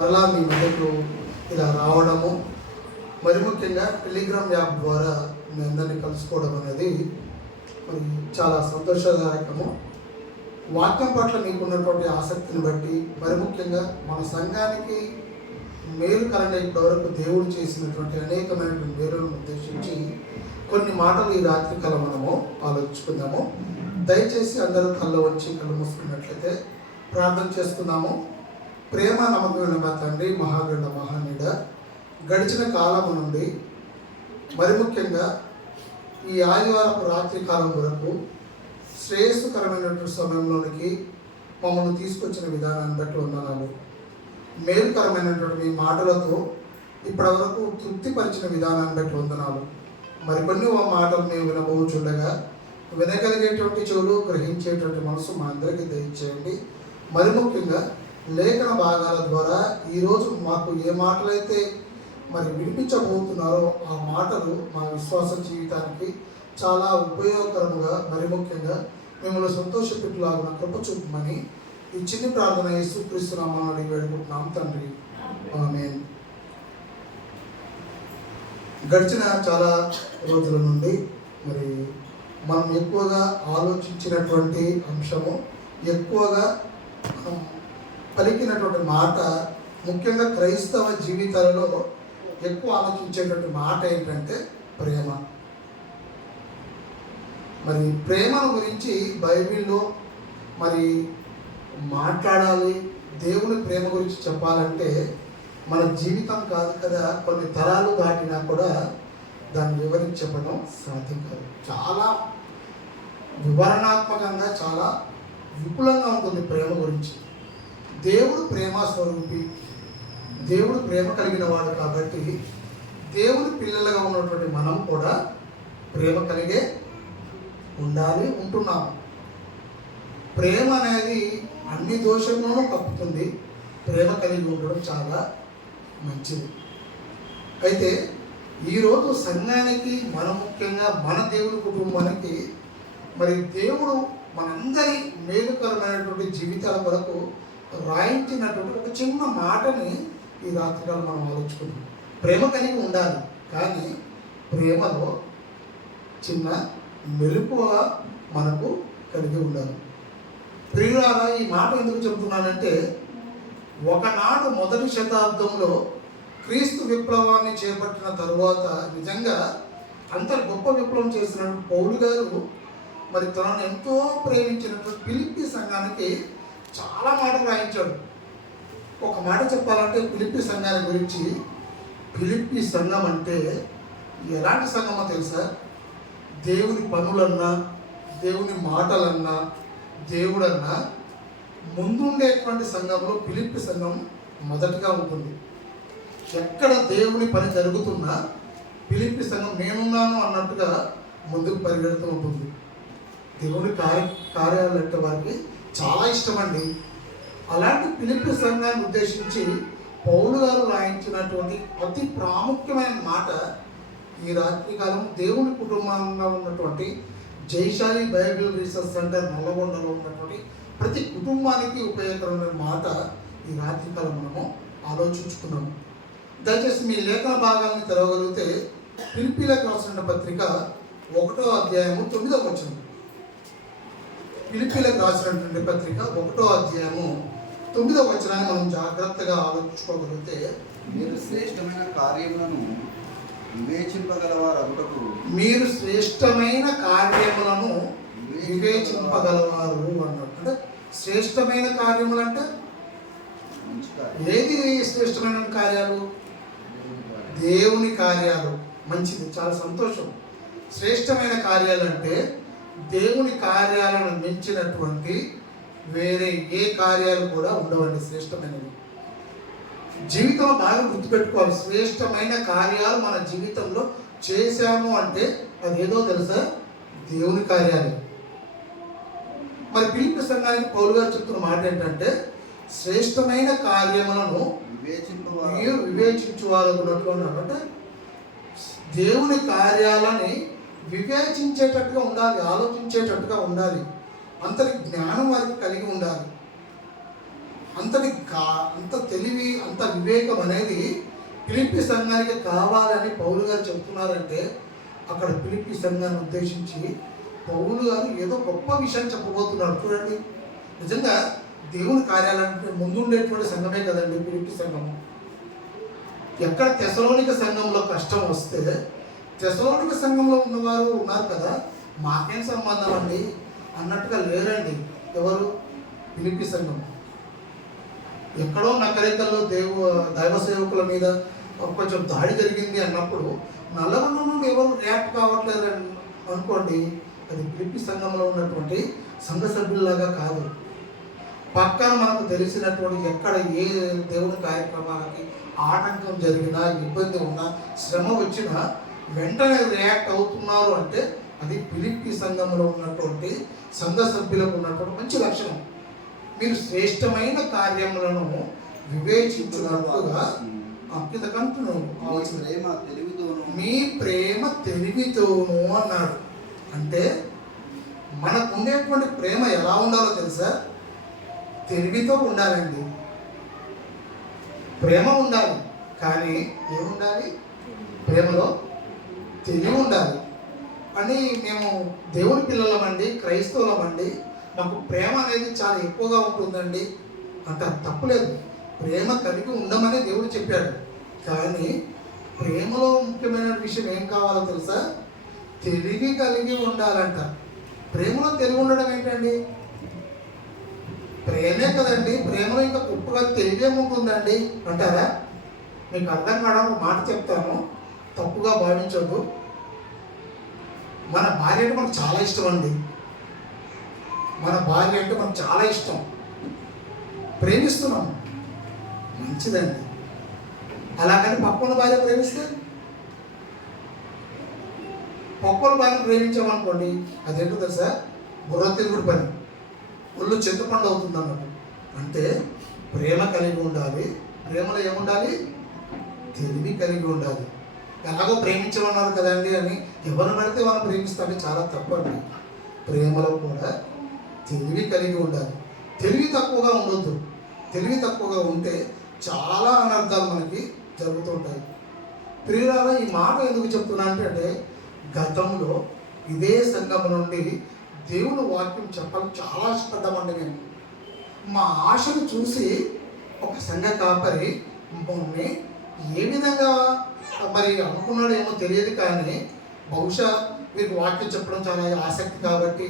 మరలా మీ మధ్యకు ఇలా రావడము, మరి ముఖ్యంగా టెలిగ్రామ్ యాప్ ద్వారా మీ అందరినీ కలుసుకోవడం అనేది మరి చాలా సంతోషదాయకము. వాక్యం పట్ల మీకున్నటువంటి ఆసక్తిని బట్టి, మరి ముఖ్యంగా మన సంఘానికి మేలుకరంగా ఇప్పటివరకు దేవుడు చేసినటువంటి అనేకమైనటువంటి మేలులను ఉద్దేశించి కొన్ని మాటలు ఈ రాత్రికాల మనము ఆలోచించుకుందాము. దయచేసి అందరూ కళ్ళు వచ్చి కళ్ళు మూసుకున్నట్లయితే ప్రార్థన చేసుకుందాము. ప్రేమ నమ్మకమైన మా తండ్రి, మహాగణ మహానీడ, గడిచిన కాలము నుండి మరి ముఖ్యంగా ఈ ఆదివారపు రాత్రి కాలం వరకు శ్రేయస్కరమైనటువంటి సమయంలోనికి మమ్మల్ని తీసుకొచ్చిన విధానాన్ని బట్టి వందనాలు. మేలుకరమైనటువంటి మీ మాటలతో ఇప్పటి వరకు తృప్తిపరిచిన విధానాన్ని బట్టి వందనాలు. మరికొన్ని మాటలు మేము వినబోచుండగా వినగలిగేటువంటి చెవులు, గ్రహించేటువంటి మనసు మా అందరికీ దయచేయండి. మరి ముఖ్యంగా లేఖన భాగాల ద్వారా ఈరోజు మాకు ఏ మాటలైతే మరి వినిపించబోతున్నారో ఆ మాటలు మా విశ్వాస జీవితానికి చాలా ఉపయోగకరముగా, మరి ముఖ్యంగా మిమ్మల్ని సంతోషపెట్టులాగా కృప చూపమని ఈ చిన్ని ప్రార్థన యేసుక్రీస్తు నామమున అడిగి వేడుకుంటున్నాం తండ్రి, ఆమేన్. గడిచిన చాలా రోజుల నుండి మరి మనం ఎక్కువగా ఆలోచించినటువంటి అంశము, ఎక్కువగా పలికినటువంటి మాట, ముఖ్యంగా క్రైస్తవ జీవితాలలో ఎక్కువ ఆలోచించేటువంటి మాట ఏంటంటే ప్రేమ. మరి ప్రేమను గురించి బైబిల్లో మరి మాట్లాడాలి, దేవుని ప్రేమ గురించి చెప్పాలంటే మన జీవితం కాదు కదా, కొన్ని తరాలు దాటినా కూడా దాన్ని వివరించి చెప్పడం సాధ్యం కాదు. చాలా వివరణాత్మకంగా, చాలా విపులంగా ఉంటుంది ప్రేమ గురించి. దేవుడు ప్రేమ స్వరూపి, దేవుడు ప్రేమ కలిగిన వాడు కాబట్టి దేవుని పిల్లలుగా ఉన్నటువంటి మనం కూడా ప్రేమ కలిగే ఉండాలి, ఉంటున్నాము. ప్రేమ అనేది అన్ని దోషంలోనూ కప్పుతుంది. ప్రేమ కలిగి ఉండడం చాలా మంచిది. అయితే ఈరోజు సంఘానికి, మన ముఖ్యంగా మన దేవుని కుటుంబానికి మరి దేవుడు మనందరి మేలుకరమైనటువంటి జీవితాల వరకు రాయించినటువంటి ఒక చిన్న మాటని ఈ రాత్రికాలం మనం ఆలోచుకుంటాం. ప్రేమ కలిగి ఉండాలి, కానీ ప్రేమలో చిన్న మెలకువ మనకు కలిగి ఉండాలి. ప్రియులారా, ఈ మాట ఎందుకు చెబుతున్నానంటే, ఒకనాడు మొదటి శతాబ్దంలో క్రీస్తు విప్లవాన్ని చేపట్టిన తరువాత నిజంగా అంత గొప్ప విప్లవం చేసిన పౌలు గారు మరి తనను ఎంతో ప్రేమించినటువంటి ఫిలిప్పీ సంఘానికి చాలా మాటలు రాయించాడు. ఒక మాట చెప్పాలంటే ఫిలిప్పీ సంఘాన్ని గురించి, ఫిలిప్పీ సంఘం అంటే ఎలాంటి సంఘమో తెలుసా? దేవుని పనులన్నా, దేవుని మాటలన్నా, దేవుడన్నా ముందుండేటువంటి సంఘంలో ఫిలిప్పీ సంఘం మొదటిగా ఉంటుంది. ఎక్కడ దేవుని పని జరుగుతున్నా ఫిలిప్పీ సంఘం నేనున్నాను అన్నట్టుగా ముందుకు పరిగెడుతూ ఉంటుంది. దేవుని కార్యాలు అంటే వారికి చాలా ఇష్టమండి. అలాంటి ఫిలిప్పీ సంఘాన్ని ఉద్దేశించి పౌలు గారు రాయించినటువంటి అతి ప్రాముఖ్యమైన మాట ఈ రాత్రికాలం దేవుని కుటుంబంలో ఉన్నటువంటి జైశాలి బైబిల్ రీసెర్చ్ సెంటర్ నల్లగొండలో ఉన్నటువంటి ప్రతి కుటుంబానికి ఉపయోగకరమైన మాట ఈ రాత్రికాలం మనము ఆలోచించుకున్నాము. దయచేసి మీ లేఖన భాగాలను తెరవగలిగితే ఫిలిప్పీలకు రాసిన పత్రిక 1వ అధ్యాయము 9వ వచనం. ఫిలిప్పీలకు రాసినటువంటి పత్రిక 1వ అధ్యాయము 9వ వచనాన్ని మనం జాగ్రత్తగా ఆలోచించుకోగలిగితే, మీరు శ్రేష్టమైన కార్యములను వివేచింపగలవారు, మీరు శ్రేష్టమైన కార్యములను వివేచింపగలవారు అన్నట్టు. అంటే శ్రేష్టమైన కార్యములు అంటే ఏది? శ్రేష్టమైన కార్యాలు దేవుని కార్యాలు. మంచిది, చాలా సంతోషం. శ్రేష్టమైన కార్యాలు అంటే దేవుని కార్యాలను మించినటువంటి వేరే ఏ కార్యాలు కూడా ఉండవండి. శ్రేష్టమైనవి జీవితంలో బాగా గుర్తుపెట్టుకోవాలి. శ్రేష్టమైన కార్యాలు మన జీవితంలో చేశాము అంటే అదేదో తెలుసా? దేవుని కార్యాలు. మరి ఫిలిప్పీ సంఘానికి పౌలు గారు చెప్తున్న మాట ఏంటంటే, శ్రేష్టమైన కార్యములను మీరు వివేచించువాలనుకున్నట్లు అన్నారంటే దేవుని కార్యాలని వివేచించేటట్టుగా ఉండాలి, ఆలోచించేటట్టుగా ఉండాలి, అంతటి జ్ఞానం వారికి కలిగి ఉండాలి. అంత తెలివి, అంత వివేకం అనేది ఫిలిప్పీ సంఘానికి కావాలని పౌలు గారు చెప్తున్నారంటే, అక్కడ ఫిలిప్పీ సంఘాన్ని ఉద్దేశించి పౌలు గారు ఏదో గొప్ప విషయం చెప్పబోతున్నాడు. చూడండి, నిజంగా దేవుని కార్యాలంటే ముందుండేటువంటి సంఘమే కదండి ఫిలిప్పీ సంఘము. ఎక్కడ తెసలోనిక సంఘంలో కష్టం వస్తే, తెసలోనిక సంఘంలో ఉన్నవారు ఉన్నారు కదా, మాకేం సంబంధం అండి అన్నట్టుగా లేరండి. ఎవరు? ఫిలిప్పీ సంఘం. ఎక్కడో నకరికల్లో దైవ సేవకుల మీద కొంచెం దాడి జరిగింది అన్నప్పుడు నల్లగొండ నుండి ఎవరు రియాక్ట్ కావట్లేదు అనుకోండి, అది ఫిలిప్పీ సంఘంలో ఉన్నటువంటి సంఘ సభ్యుల్లాగా కాదు. పక్కన మనకు తెలిసినటువంటి ఎక్కడ ఏ దేవుని కార్యక్రమాలకి ఆటంకం జరిగినా, ఇబ్బంది ఉన్నా, శ్రమ వచ్చినా వెంటనే రియాక్ట్ అవుతున్నారు అంటే అది ఫిలిప్పీ సంఘంలో ఉన్నటువంటి సంఘ సభ్యులకు ఉన్నటువంటి మంచి లక్షణం. మీరు శ్రేష్టమైన కార్యములను వివేచించినట్టుగా మీ ప్రేమ తెలివితోను అన్నాడు. అంటే మనకు ఉండేటువంటి ప్రేమ ఎలా ఉండాలో తెలుసా? తెలివితో ఉండాలండి. ప్రేమ ఉండాలి, కానీ ఏముండాలి? ప్రేమలో తెలివి ఉండాలి. అని మేము దేవుని పిల్లలమండి, క్రైస్తవులమండి, మాకు ప్రేమ అనేది చాలా ఎక్కువగా ఉంటుందండి అంటే తప్పులేదు. ప్రేమ కలిగి ఉండమని దేవుడు చెప్పాడు. కానీ ప్రేమలో ముఖ్యమైన విషయం ఏం కావాలో తెలుసా? తెలివి కలిగి ఉండాలంట. ప్రేమలో తెలివి ఉండడం ఏంటండి? ప్రేమే కదండి. ప్రేమలో ఇంకా గొప్పగా తెలివి ఏముంటుందండి అంటారా? మీకు అర్థం కావడం మాట చెప్తాను, తప్పుగా భావించొద్దు. మన భార్య అంటే మనకు చాలా ఇష్టం అండి. మన భార్య అంటే మనకు చాలా ఇష్టం, ప్రేమిస్తున్నాం, మంచిదండి. అలాగని పక్కన భార్య ప్రేమిస్తే, పక్కన భార్య ప్రేమించామనుకోండి, అదేంటో తెలుసా? బుర్ర తిరుగుడు పని, ఒళ్ళు చింతపండు అవుతుంది అన్నమాట. అంటే ప్రేమ కలిగి ఉండాలి. ప్రేమలో ఏముండాలి? తెలివి కలిగి ఉండాలి. ఎలాగో ప్రేమించమన్నారు కదండి అని ఎవరు పడితే వాళ్ళు ప్రేమిస్తారని చాలా తప్పండి. ప్రేమలో కూడా తెలివి కలిగి ఉండాలి. తెలివి తక్కువగా ఉండొద్దు. తెలివి తక్కువగా ఉంటే చాలా అనర్థాలు మనకి జరుగుతుంటాయి. ప్రియులారా, ఈ మాట ఎందుకు చెప్తున్నా అంటే గతంలో ఇదే సంఘం నుండి దేవుని వాక్యం చెప్పాలని చాలా ఇష్టపడ్డామండి మేము. మా ఆశను చూసి ఒక సంఘ కాపరి మమ్మల్ని ఏ విధంగా మరి అనుకున్నాడో ఏమో తెలియదు, కానీ బహుశా వీరికి వాక్యం చెప్పడం చాలా ఆసక్తి కాబట్టి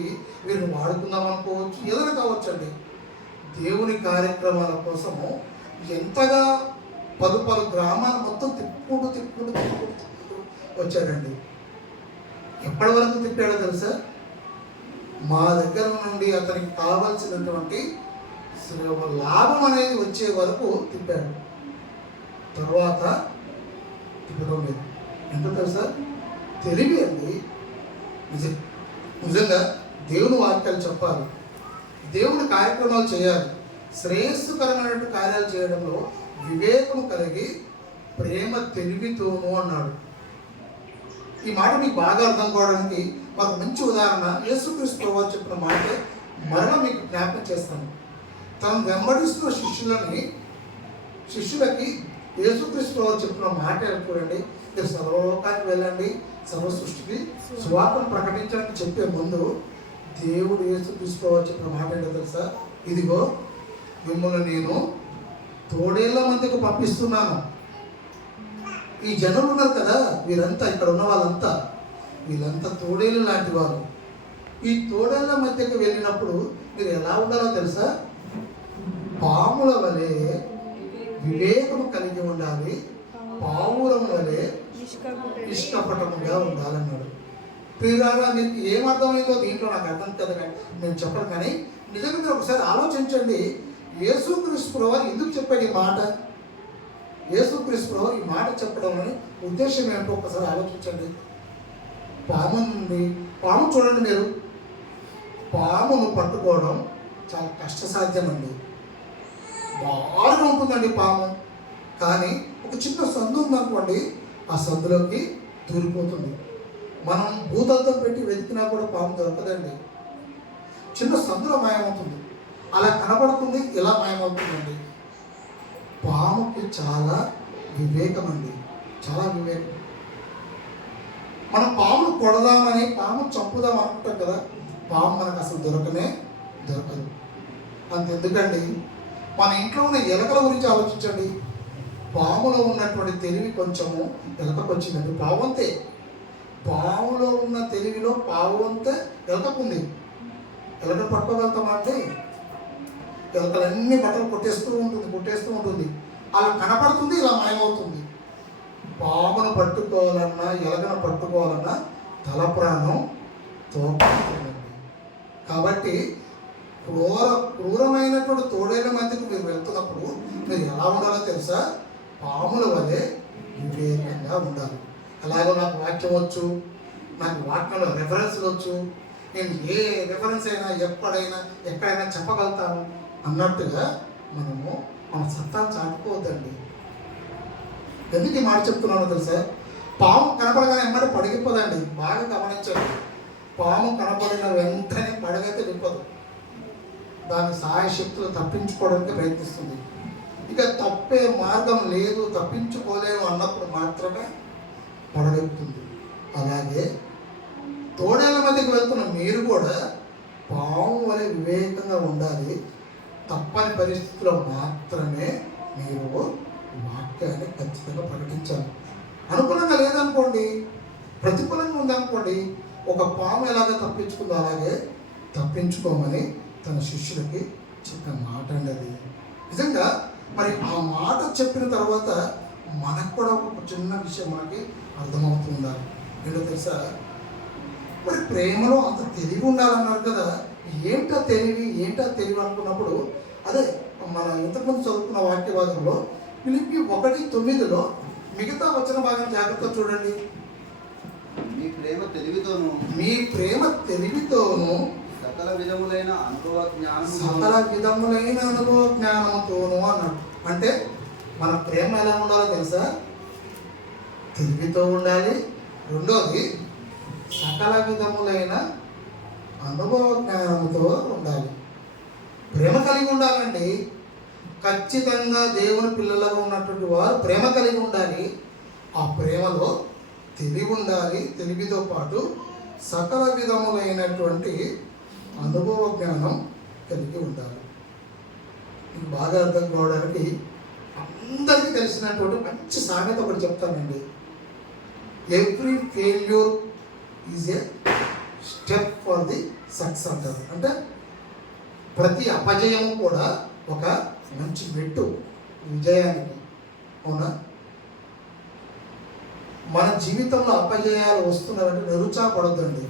వీరిని వాడుకుందాం అనుకోవచ్చు, ఏదైనా కావచ్చు అండి. దేవుని కార్యక్రమాల కోసము ఎంతగా పలు గ్రామాలు మొత్తం తిప్పుకుంటూ వచ్చాడండి. ఎప్పటి వరకు తిప్పాడో తెలుసా? మా దగ్గర నుండి అతనికి కావాల్సినటువంటి లాభం అనేది వచ్చే వరకు తిప్పాడు. తర్వాత తిప్పడం లేదు. ఎంత తెలుసా? తెలివి అండి. నిజంగా దేవుని వాక్యాలు చెప్పాలి, దేవుని కార్యక్రమాలు చేయాలి, శ్రేయస్సుకరమైన కార్యాలు చేయడంలో వివేకము కలిగి ప్రేమ తెలివితోను అన్నాడు. ఈ మాట మీకు బాగా అర్థం కావడానికి మాకు మంచి ఉదాహరణ యేసుక్రీస్తు ప్రభువు చెప్పిన మాట మరలా మీకు జ్ఞాపకం చేస్తాను. తను వెంబడిస్తున్న శిష్యులకి యేసుక్రీస్తు ప్రభువు చెప్పిన మాట చూడండి. మీరు సర్వలోకానికి వెళ్ళండి, సర్వ సృష్టికి సువార్తను ప్రకటించడానికి చెప్పే ముందు దేవుడు యేసుక్రీస్తు ప్రభువు చెప్పిన మాట ఏంటో తెలుసా? ఇదిగో మిమ్మల్ని నేను తోడేళ్ల మధ్యకు పంపిస్తున్నాను. ఈ జనులు ఉన్నారు కదా, వీరంతా ఇక్కడ ఉన్న వాళ్ళంతా, వీళ్ళంతా తోడేళ్ళు లాంటి వారు. ఈ తోడేళ్ల మధ్యకు వెళ్ళినప్పుడు మీరు ఎలా ఉండాలో తెలుసా? పాముల వలె వివేకము కలిగి ఉండాలి, పావురం వలె నిష్కపటముగా ఉండాలన్నాడు. ప్రియులారా, మీకు ఏమర్థమైందో దీంట్లో నాకు అర్థం కదా నేను చెప్పను, కానీ నిజంగా మీరు ఒకసారి ఆలోచించండి. యేసుక్రీస్తు ప్రభువు ఎందుకు చెప్పాడు ఈ మాట? యేసుక్రీస్తు ప్రభువు ఈ మాట చెప్పడం అని ఉద్దేశం ఏంటో ఒకసారి ఆలోచించండి. పాము చూడండి మీరు, పామును పట్టుకోవడం చాలా కష్టసాధ్యమండి. బాగా ఉంటుందండి పాము. కానీ ఒక చిన్న సందు ఉందనుకోండి, ఆ సందులోకి దూరిపోతుంది. మనం భూతత్వం పెట్టి వెతికినా కూడా పాము దొరకదండి. చిన్న సందులో మాయమవుతుంది. అలా కనబడుతుంది, ఇలా మాయమవుతుందండి. పాముకి చాలా వివేకం అండి, చాలా వివేకం. మనం పామును కొడదామని, పాము చంపుదాం అనుకుంటాం కదా, పాము మనకు అసలు దొరకదు. అంతెందుకండి, మన ఇంట్లో ఉన్న ఎలకల గురించి ఆలోచించండి. పాములో ఉన్నటువంటి తెలివి కొంచెము ఎలకకు వచ్చిందండి. పావు అంతే, పాములో ఉన్న తెలివిలో పావు అంతే ఎలకకుంది. ఎలకలు పట్టుకోగలుగుతామా అంటే ఎలకలన్నీ బట్టలు కొట్టేస్తూ ఉంటుంది. అలా కనపడుతుంది, ఇలా మాయమవుతుంది. పామును పట్టుకోవాలన్నా, ఎలకను పట్టుకోవాలన్నా తల ప్రాణం తోకుంటుందండి. కాబట్టి క్రూరమైనటువంటి తోడేళ్ల మధ్యకు మీరు వెళ్తున్నప్పుడు మీరు ఎలా ఉండాలో తెలుసా? పాముల వలె వివేకంగా ఉండాలి. అలాగే నాకు వాక్యం వచ్చు, నాకు వాక్యంలో రెఫరెన్స్లు వచ్చు, నేను ఏ రెఫరెన్స్ అయినా ఎక్కడైనా చెప్పగలుగుతాను అన్నట్టుగా మనము మన సత్తాను చాటుకోవద్దండి. ఎందుకు ఈ మాట చెప్తున్నానో తెలుసా? పాము కనపడగానే ఎమ్మడి పడిగిపోదండి. బాగా గమనించండి. పాము కనపడిన వెంటనే పడగైతే వెళ్ళిపోదు. దాని సహాయ శక్తులు తప్పించుకోవడానికి ప్రయత్నిస్తుంది. ఇక తప్పే మార్గం లేదు, తప్పించుకోలేము అన్నప్పుడు మాత్రమే పడగెత్తుంది. అలాగే తోడేళ్ల మధ్యకి వెళ్తున్న మీరు కూడా పాము వలె వివేకంగా ఉండాలి. తప్పని పరిస్థితుల్లో మాత్రమే మీరు వాక్యాన్ని ఖచ్చితంగా ప్రకటించాలి. అనుకూలంగా లేదనుకోండి, ప్రతికూలంగా ఉందనుకోండి, ఒక పాము ఎలాగ తప్పించుకుందో అలాగే తప్పించుకోమని తన శిష్యులకి చెప్పిన మాట అండి అది. నిజంగా మరి ఆ మాట చెప్పిన తర్వాత మనకు కూడా ఒక చిన్న విషయం మనకి అర్థమవుతూ ఉండాలి. ఏంటో తెలుసా? మరి ప్రేమలో అంత తెలివి ఉండాలన్నారు కదా, ఏంటా తెలివి అనుకున్నప్పుడు అదే మన ఇంతకుముందు చదువుకున్న వాక్య భాగంలో ఫిలిప్పీ 1:9 మిగతా వచ్చిన భాగం జాగ్రత్తగా చూడండి. మీ ప్రేమ తెలివితోను సకల విధములైన అనుభవ జ్ఞానముతోను అన్నాడు. అంటే మన ప్రేమ ఎలా ఉండాలో తెలుసా? తెలివితో ఉండాలి. రెండోది సకల విధములైన అనుభవ జ్ఞానంతో ఉండాలి. ప్రేమ కలిగి ఉండాలండి. ఖచ్చితంగా దేవుని పిల్లలుగా ఉన్నటువంటి వారు ప్రేమ కలిగి ఉండాలి. ఆ ప్రేమలో తెలివి ఉండాలి. తెలివితో పాటు సకల విధములైనటువంటి అనుభవ జ్ఞానం కలిగి ఉండాలి. మీకు బాగా అర్థం కావడానికి అందరికీ తెలిసినటువంటి మంచి సామెత ఒకటి చెప్తానండి. Every failure is a step for the success అంటారు. అంటే ప్రతి అపజయము కూడా ఒక మంచి మెట్టు విజయానికి. అవునా? మన జీవితంలో అపజయాలు వస్తున్నారంటే నిరుత్సాహపడొద్దండి.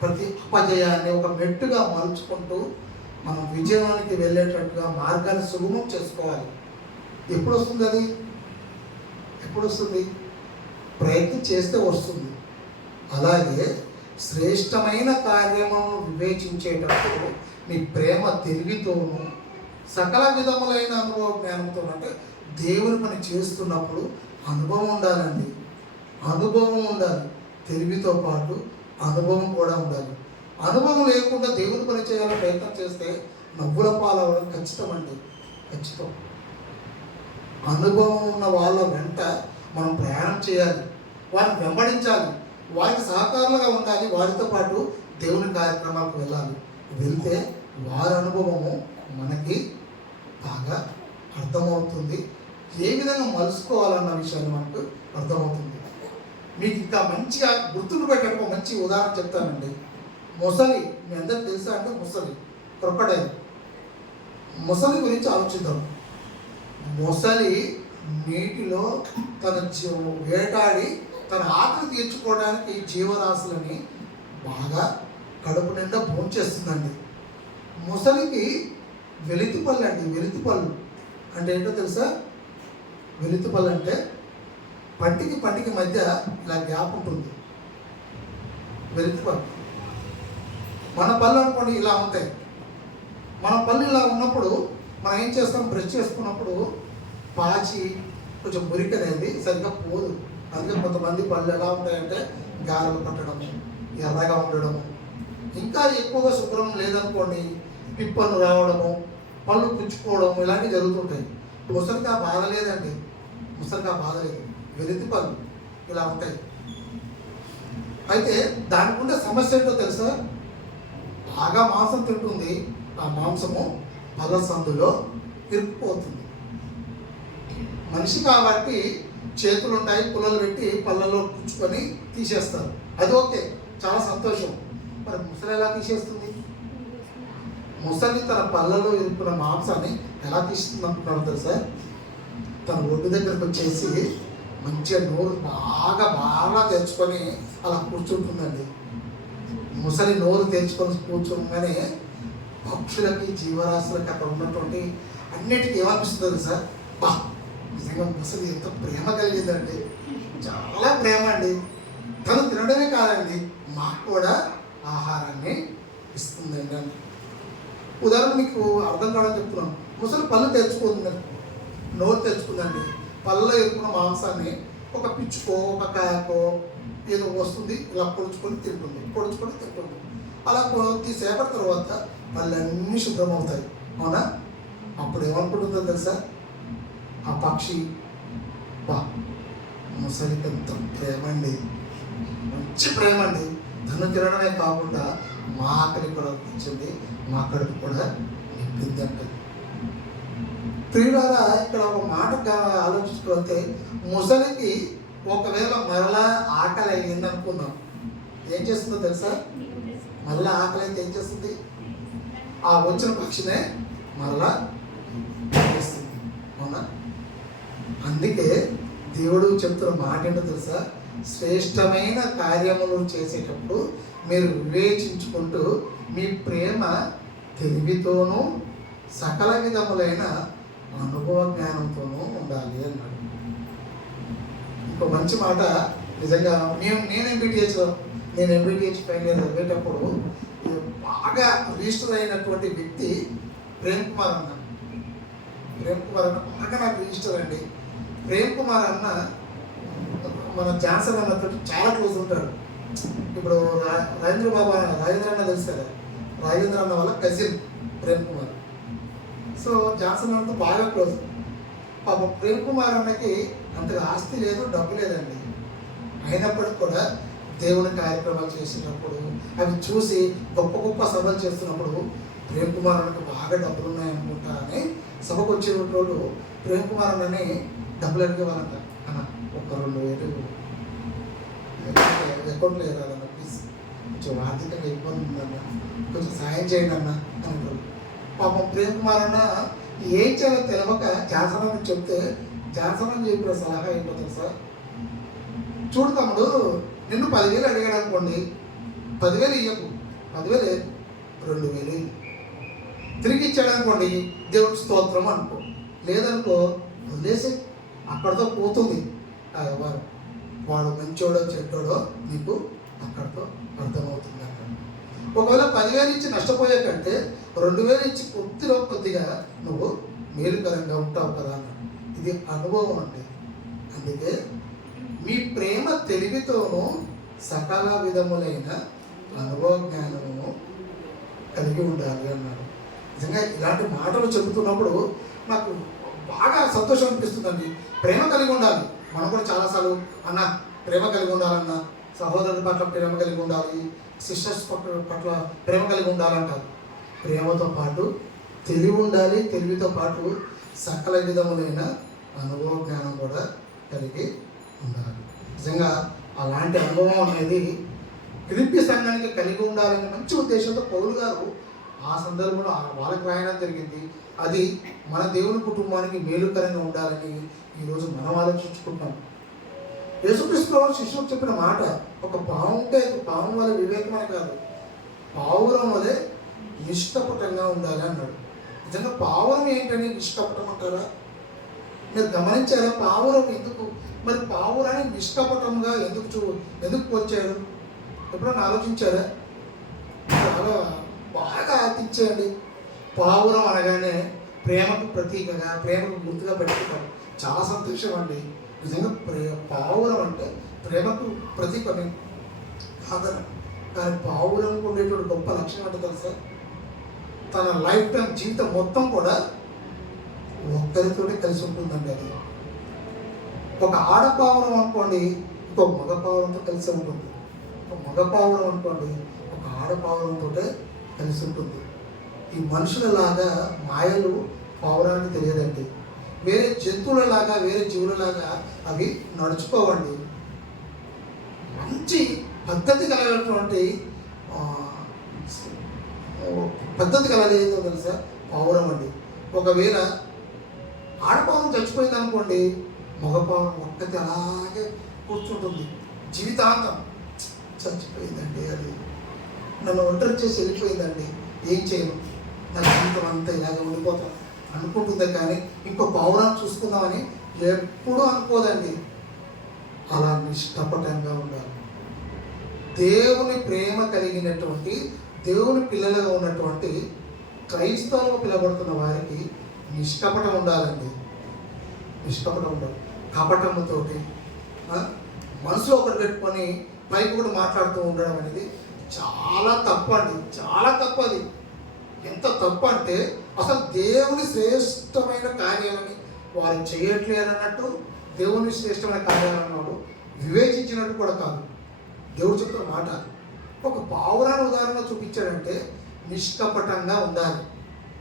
ప్రతి అపజయాన్ని ఒక మెట్టుగా మలుచుకుంటూ మనం విజయానికి వెళ్ళేటట్టుగా మార్గాన్ని సుగమం చేసుకోవాలి. ఎప్పుడు వస్తుంది అది? ఎప్పుడు వస్తుంది? ప్రయత్నం చేస్తే వస్తుంది. అలాగే శ్రేష్టమైన కార్యములను వివేచించేటప్పుడు నీ ప్రేమ తెలివితోనూ సకల విధములైన అనుభవ జ్ఞానంతో, అంటే దేవుని పని చేస్తున్నప్పుడు అనుభవం ఉండాలండి. అనుభవం ఉండాలి. తెలివితో పాటు అనుభవం కూడా ఉండాలి. అనుభవం లేకుండా దేవుని పని చేయాలని ప్రయత్నం చేస్తే నవ్వుల పాలవడం ఖచ్చితం అండి, ఖచ్చితం. అనుభవం ఉన్న వాళ్ళ వెంట మనం ప్రయాణం చేయాలి, వారిని వెంబడించాలి, వారికి సహకారులుగా ఉండాలి, వారితో పాటు దేవుని కార్యక్రమాలకు వెళ్ళాలి. వెళ్తే వారి అనుభవము మనకి బాగా అర్థమవుతుంది. ఏ విధంగా మలుసుకోవాలన్న విషయాన్ని మనకు అర్థమవుతుంది. మీకు ఇంకా మంచిగా గుర్తులు పెట్టడానికి ఒక మంచి ఉదాహరణ చెప్తానండి. మొసలి, మీ అందరికి తెలుసా అంటే మొసలి, క్రొకడైల్. మొసలి గురించి ఆలోచిద్దాం. మొసలి నీటిలో తన వేటాడి తన ఆకలి తీర్చుకోవడానికి జీవరాశులని బాగా కడుపు నిండా భోంచేస్తుందండి. మొసలికి వెలితిపళ్ళు అండి. వెలితిపళ్ళు అంటే ఏంటో తెలుసా? వెలితిపళ్ళు అంటే పంటికి మధ్య ఇలా గ్యాప్ ఉంటుంది. వెలితిపళ్ళు. మన పళ్ళు అనుకోండి ఇలా ఉంటాయి. మన పళ్ళు ఇలా ఉన్నప్పుడు మనం ఏం చేస్తాం? బ్రష్ చేసుకున్నప్పుడు పాచి కొంచెం మురికి అనేది సరిగ్గా పోదు. అందుకే కొంతమంది పళ్ళు ఎలా ఉంటాయంటే గారెలు పట్టడము, ఎర్రగా ఉండడము, ఇంకా ఎక్కువగా శుభ్రం లేదనుకోండి పిప్పలు రావడము, పళ్ళు పుచ్చుకోవడం ఇలాంటివి జరుగుతుంటాయి. ముసలికి ఆ బాధ లేదండి, ముసలికి ఆ బాధ లేదు, వెలితి పళ్ళు ఇలా ఉంటాయి. అయితే దానికి ఉండే సమస్య ఏంటో తెలుసా? బాగా మాంసం తింటుంది, ఆ మాంసము పళ్ళ సందులో ఇరుక్కుపోతుంది. మనిషి కాబట్టి చేతులు ఉంటాయి, పుల్లలు పెట్టి పళ్ళలో పుచ్చుకొని తీసేస్తారు, అది ఓకే, చాలా సంతోషం. మరి ముసలి ఎలా తీసేస్తుంది? ముసలి తన పళ్ళలో ఇరుక్కున్న మాంసాన్ని ఎలా తీస్తుంది అనుకుంటున్నాడు తెలుసా? తన ఒడ్డు దగ్గరకు వచ్చేసి మంచిగా నోరు బాగా తెచ్చుకొని అలా కూర్చుంటుందండి. ముసలి నోరు తెచ్చుకొని కూర్చోగానే పక్షులకి, జీవరాశులకి అక్కడ ఉన్నటువంటి అన్నిటికీ ఏమనిపిస్తుంది సార్? బా, నిజంగా ముసలి ఎంత ప్రేమ కలిగిందండి, చాలా ప్రేమ అండి. తను తినడమే కాదండి, మాకు కూడా ఆహారాన్ని ఇస్తుందండి అని. ఉదాహరణ మీకు అర్థం కావడం చెప్తున్నాను. ముసలి పళ్ళు తెచ్చుకుందండి, నోరు తెచ్చుకుందండి, పళ్ళలో ఎరుకున్న మాంసాన్ని ఒక పిచ్చుకో, ఒక కాయకో ఏదో వస్తుంది, ఇలా పొడుచుకొని తింటుంది. అలా కొద్దిసేపటి తర్వాత పళ్ళన్నీ శుభ్రం అవుతాయి, అవునా? అప్పుడు ఏమనుకుంటుందో తెలుసా? ఆ పక్షి, బా, ముసలికి ఎంత ప్రేమ అండి, మంచి ప్రేమ అండి, తను తినడమే కాకుండా మా ఆకలి కూడా తెచ్చింది, మా కడుపు కూడా నింపింది అంటది. ప్రియులారా, ఇక్కడ ఒక మాట ఆలోచించుకుంటే, ముసలికి ఒకవేళ మరలా ఆకలి అయ్యింది అనుకుందాం, ఏం చేస్తుందో తెలుసా? మరలా ఆకలి అయితే ఏం చేస్తుంది? ఆ వచ్చిన పక్షినే మరలా చేస్తుంది, అవునా? అందుకే దేవుడు చెప్తున్న మాట ఏంటో తెలుసా? శ్రేష్టమైన కార్యములు చేసేటప్పుడు మీరు వివేచించుకుంటూ మీ ప్రేమ తెలివితోనూ సకల విధములైన అనుభవ జ్ఞానంతోనూ ఉండాలి అన్నాడు. ఇంకో మంచి మాట, నిజంగా నేను ఎంబీటీహెచ్ ఫైనల్ ఇయర్ చదివేటప్పుడు బాగా రిజిస్టర్ అయినటువంటి వ్యక్తి ప్రేమ్ కుమార్ అన్న బాగా నాకు రిజిస్టర్ అండి. ప్రేమ్ కుమార్ అన్న మన జాన్సన్ అన్నతో చాలా క్లోజ్ ఉంటాడు. ఇప్పుడు రాజేంద్ర అన్న తెలుసు కదా, రాజేంద్ర అన్న వాళ్ళ cousin Prem Kumar. So Johnson అన్నతో బాగా క్లోజ్. పాప ప్రేమ్ కుమార్ అన్నకి అంతగా ఆస్తి లేదు, డబ్బు లేదండి. అయినప్పటికి కూడా దేవుని కార్యక్రమాలు చేసేటప్పుడు అవి చూసి గొప్ప సభలు చేస్తున్నప్పుడు ప్రేమ్ కుమార్ అన్నకి బాగా డబ్బులు ఉన్నాయనుకుంటా అని సభకు వచ్చిన రోజు ప్రేమ్ కుమార్ అన్నని డబ్బులు అడిగేవారంట. అన్న ఒక 2,000 అకౌంట్లో వేయాలన్న, ప్లీజ్ కొంచెం ఆర్థికంగా ఇబ్బంది ఉందన్న, కొంచెం సాయం చేయండి అన్న అని. పాపం ప్రేమ్ కుమార్ అన్న ఏం చేయాలో తెలియక జాన్సన్ అని చెప్తే, జాన్సన్ అని చెప్పిన సలహా ఏంటో తెలుసా? చూడు తమ్ముడు, నిన్ను 10,000 అడిగాడు అనుకోండి, 10,000 ఇయ్యకు, 10,000 2,000 తిరిగి ఇచ్చాడు అనుకోండి, దేవుడి స్తోత్రం అనుకో. లేదనుకో వదిలేసి అక్కడితో పోతుంది ఆ వ్యవహారం. వాడు మంచోడో చెడ్డోడో నీకు అక్కడితో అర్థమవుతుంది అక్కడ. ఒకవేళ 10,000 ఇచ్చి నష్టపోయే కంటే 2,000 ఇచ్చి కొద్దిగా నువ్వు మేలుకరంగా ఉంటావు కదా అన్నాడు. ఇది అనుభవం అండి. అందుకే మీ ప్రేమ తెలివితోనూ సకల విధములైన అనుభవ జ్ఞానము కలిగి ఉండాలి అన్నాడు. నిజంగా ఇలాంటి మాటలు చెబుతున్నప్పుడు నాకు బాగా సంతోషం అనిపిస్తుందండి. ప్రేమ కలిగి ఉండాలి. మనం కూడా చాలాసార్లు అన్న ప్రేమ కలిగి ఉండాలన్న, సహోదరుల పట్ల ప్రేమ కలిగి ఉండాలి, సిస్టర్స్ పట్ల ప్రేమ కలిగి ఉండాలంటారు. ప్రేమతో పాటు తెలివి ఉండాలి, తెలివితో పాటు సకల విధములైన అనుభవ జ్ఞానం కూడా కలిగి ఉండాలి. నిజంగా అలాంటి అనుభవం అనేది ఫిలిప్పీ సంఘానికి కలిగి ఉండాలనే మంచి ఉద్దేశంతో పౌలు గారు ఆ సందర్భంలో వాళ్ళకి రాయడం జరిగింది. అది మన దేవుని కుటుంబానికి మేలుకరంగా ఉండాలని ఈరోజు మనం ఆలోచించుకుంటాం. యేసుక్రీస్తు ప్రభువు శిష్యులకు చెప్పిన మాట, ఒక పాము వల్ల వివేకం అని కాదు, పావురం వలె నిష్కపటంగా ఉండాలి అన్నాడు. నిజంగా పావురం ఏంటని నిష్కపటం అంటారా? మీరు గమనించారా? పావురం ఎందుకు, మరి పావురాన్ని నిష్కపటంగా ఎందుకు పోల్చాడు? ఎప్పుడైనా ఆలోచించారా? చాలా బాగా ఆలోచించండి. పావురం అనగానే ప్రేమకు ప్రతీకగా, ప్రేమకు గుర్తుగా పెట్టుకుంటారు. చాలా సంతోషం అండి. నిజంగా పావురం అంటే ప్రేమకు ప్రతీకని కాదన. కానీ పావురంకు ఉండేటువంటి గొప్ప లక్షణం అంటే తెలుసా? తన లైఫ్ టైం జీవితం మొత్తం కూడా ఒక్కరితోనే కలిసి ఉంటుందండి. అది ఒక ఆడపావురం అనుకోండి, ఇంకో మగ పావురంతో కలిసి ఉంటుంది. ఒక మగ పావురం అనుకోండి, ఒక ఆడపావురంతో కలిసి ఉంటుంది. ఈ మనుషులలాగా మాయలు పావురానికి తెలియదండి. వేరే జంతువులలాగా, వేరే జీవులలాగా అవి నడుచుకోవండి. మంచి పద్ధతి కలిగినటువంటి పద్ధతి కలగేదో తెలుసా పావురం అండి. ఒకవేళ ఆడపావురం చచ్చిపోయింది అనుకోండి, మగపావురం ఒక్కటి అలాగే కూర్చుంటుంది జీవితాంతం. చచ్చిపోయిందండి, అది నన్ను ఒంటరి చేసి వెళ్ళిపోయిందండి, ఏం చేయను, నా జీవితం అంతా ఇలాగే ఉండిపోతాను అనుకుంటుంది. కానీ ఇంకో పావురాన్ని చూసుకుందామని ఎప్పుడూ అనుకోదండి. అలా నిష్కపటంగా ఉండాలి. దేవుని ప్రేమ కలిగినటువంటి, దేవుని పిల్లలుగా ఉన్నటువంటి క్రైస్తవులుగా పిలవబడుతున్న వారికి నిష్కపటం ఉండాలండి. నిష్కపటం ఉండాలి. కపటముతోటి మనసులో ఒకటి పెట్టుకొని పైకి కూడా మాట్లాడుతూ ఉండడం అనేది చాలా తప్పు అండి. చాలా తప్పు. అది ఎంత తప్పు అంటే అసలు దేవుని శ్రేష్టమైన కార్యాలని వారు చేయట్లేదు అన్నట్టు, దేవుని శ్రేష్టమైన కార్యాలన్నాడు వివేచించినట్టు కూడా కాదు. దేవుడు చెప్తున్న మాట. ఒక పావురాన్ని ఉదాహరణ చూపించాడంటే నిష్కపటంగా ఉండాలి.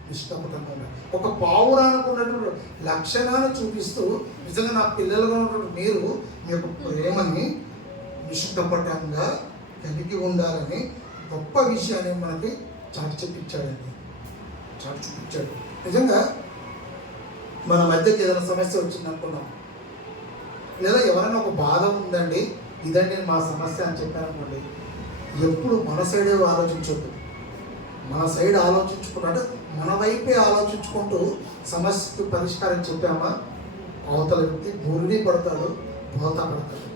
నిష్కపటంగా ఉండాలి. ఒక పావురానికి ఉన్నటువంటి లక్షణాన్ని చూపిస్తూ నిజంగా నా పిల్లలుగా ఉన్నటువంటి మీరు మీ యొక్క ప్రేమని నిష్కపటంగా కలిగి ఉండాలని గొప్ప విషయాన్ని మనకి చాటి చూపించాడండి. చాటి చూపించాడు. నిజంగా మన మధ్యకి ఏదైనా సమస్య వచ్చింది అనుకున్నాం, లేదా ఎవరైనా ఒక బాధ ఉందండి, ఇదండి మా సమస్య అని చెప్పారనుకోండి, ఎప్పుడు మన సైడే ఆలోచించొద్దు. మన సైడ్ ఆలోచించుకుంటే మన వైపే ఆలోచించుకుంటూ సమస్యకు పరిష్కారం చెప్పామా, అవతల వ్యక్తి బురిడి పడతాడు, బోతా పడతాడు.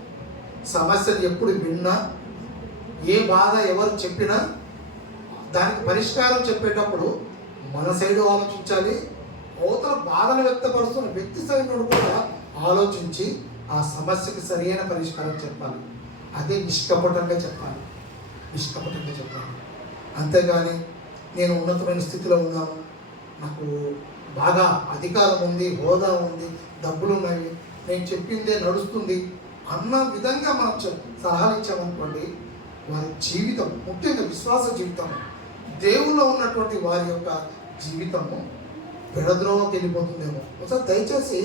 సమస్యలు ఎప్పుడు విన్నా, ఏ బాధ ఎవరు చెప్పినా దానికి పరిష్కారం చెప్పేటప్పుడు మన సైడు ఆలోచించాలి. అవతల బాధను వ్యక్తపరుస్తున్న వ్యక్తి సైడ్ కూడా ఆలోచించి ఆ సమస్యకి సరైన పరిష్కారం చెప్పాలి. అదే నిష్కపటంగా చెప్పాలి. నిష్కపటంగా చెప్పాలి. అంతేగాని నేను ఉన్నతమైన స్థితిలో ఉన్నాను, నాకు బాగా అధికారం ఉంది, హోదా ఉంది, డబ్బులు ఉన్నాయి, నేను చెప్పిందే నడుస్తుంది అన్న విధంగా మనం సలహాలు ఇచ్చామనుకోండి, వారి జీవితం, ముఖ్యంగా విశ్వాస జీవితం, దేవుల్లో ఉన్నటువంటి వారి యొక్క జీవితము పెడద్రోవకి వెళ్ళిపోతుందేమో. ఒకసారి దయచేసి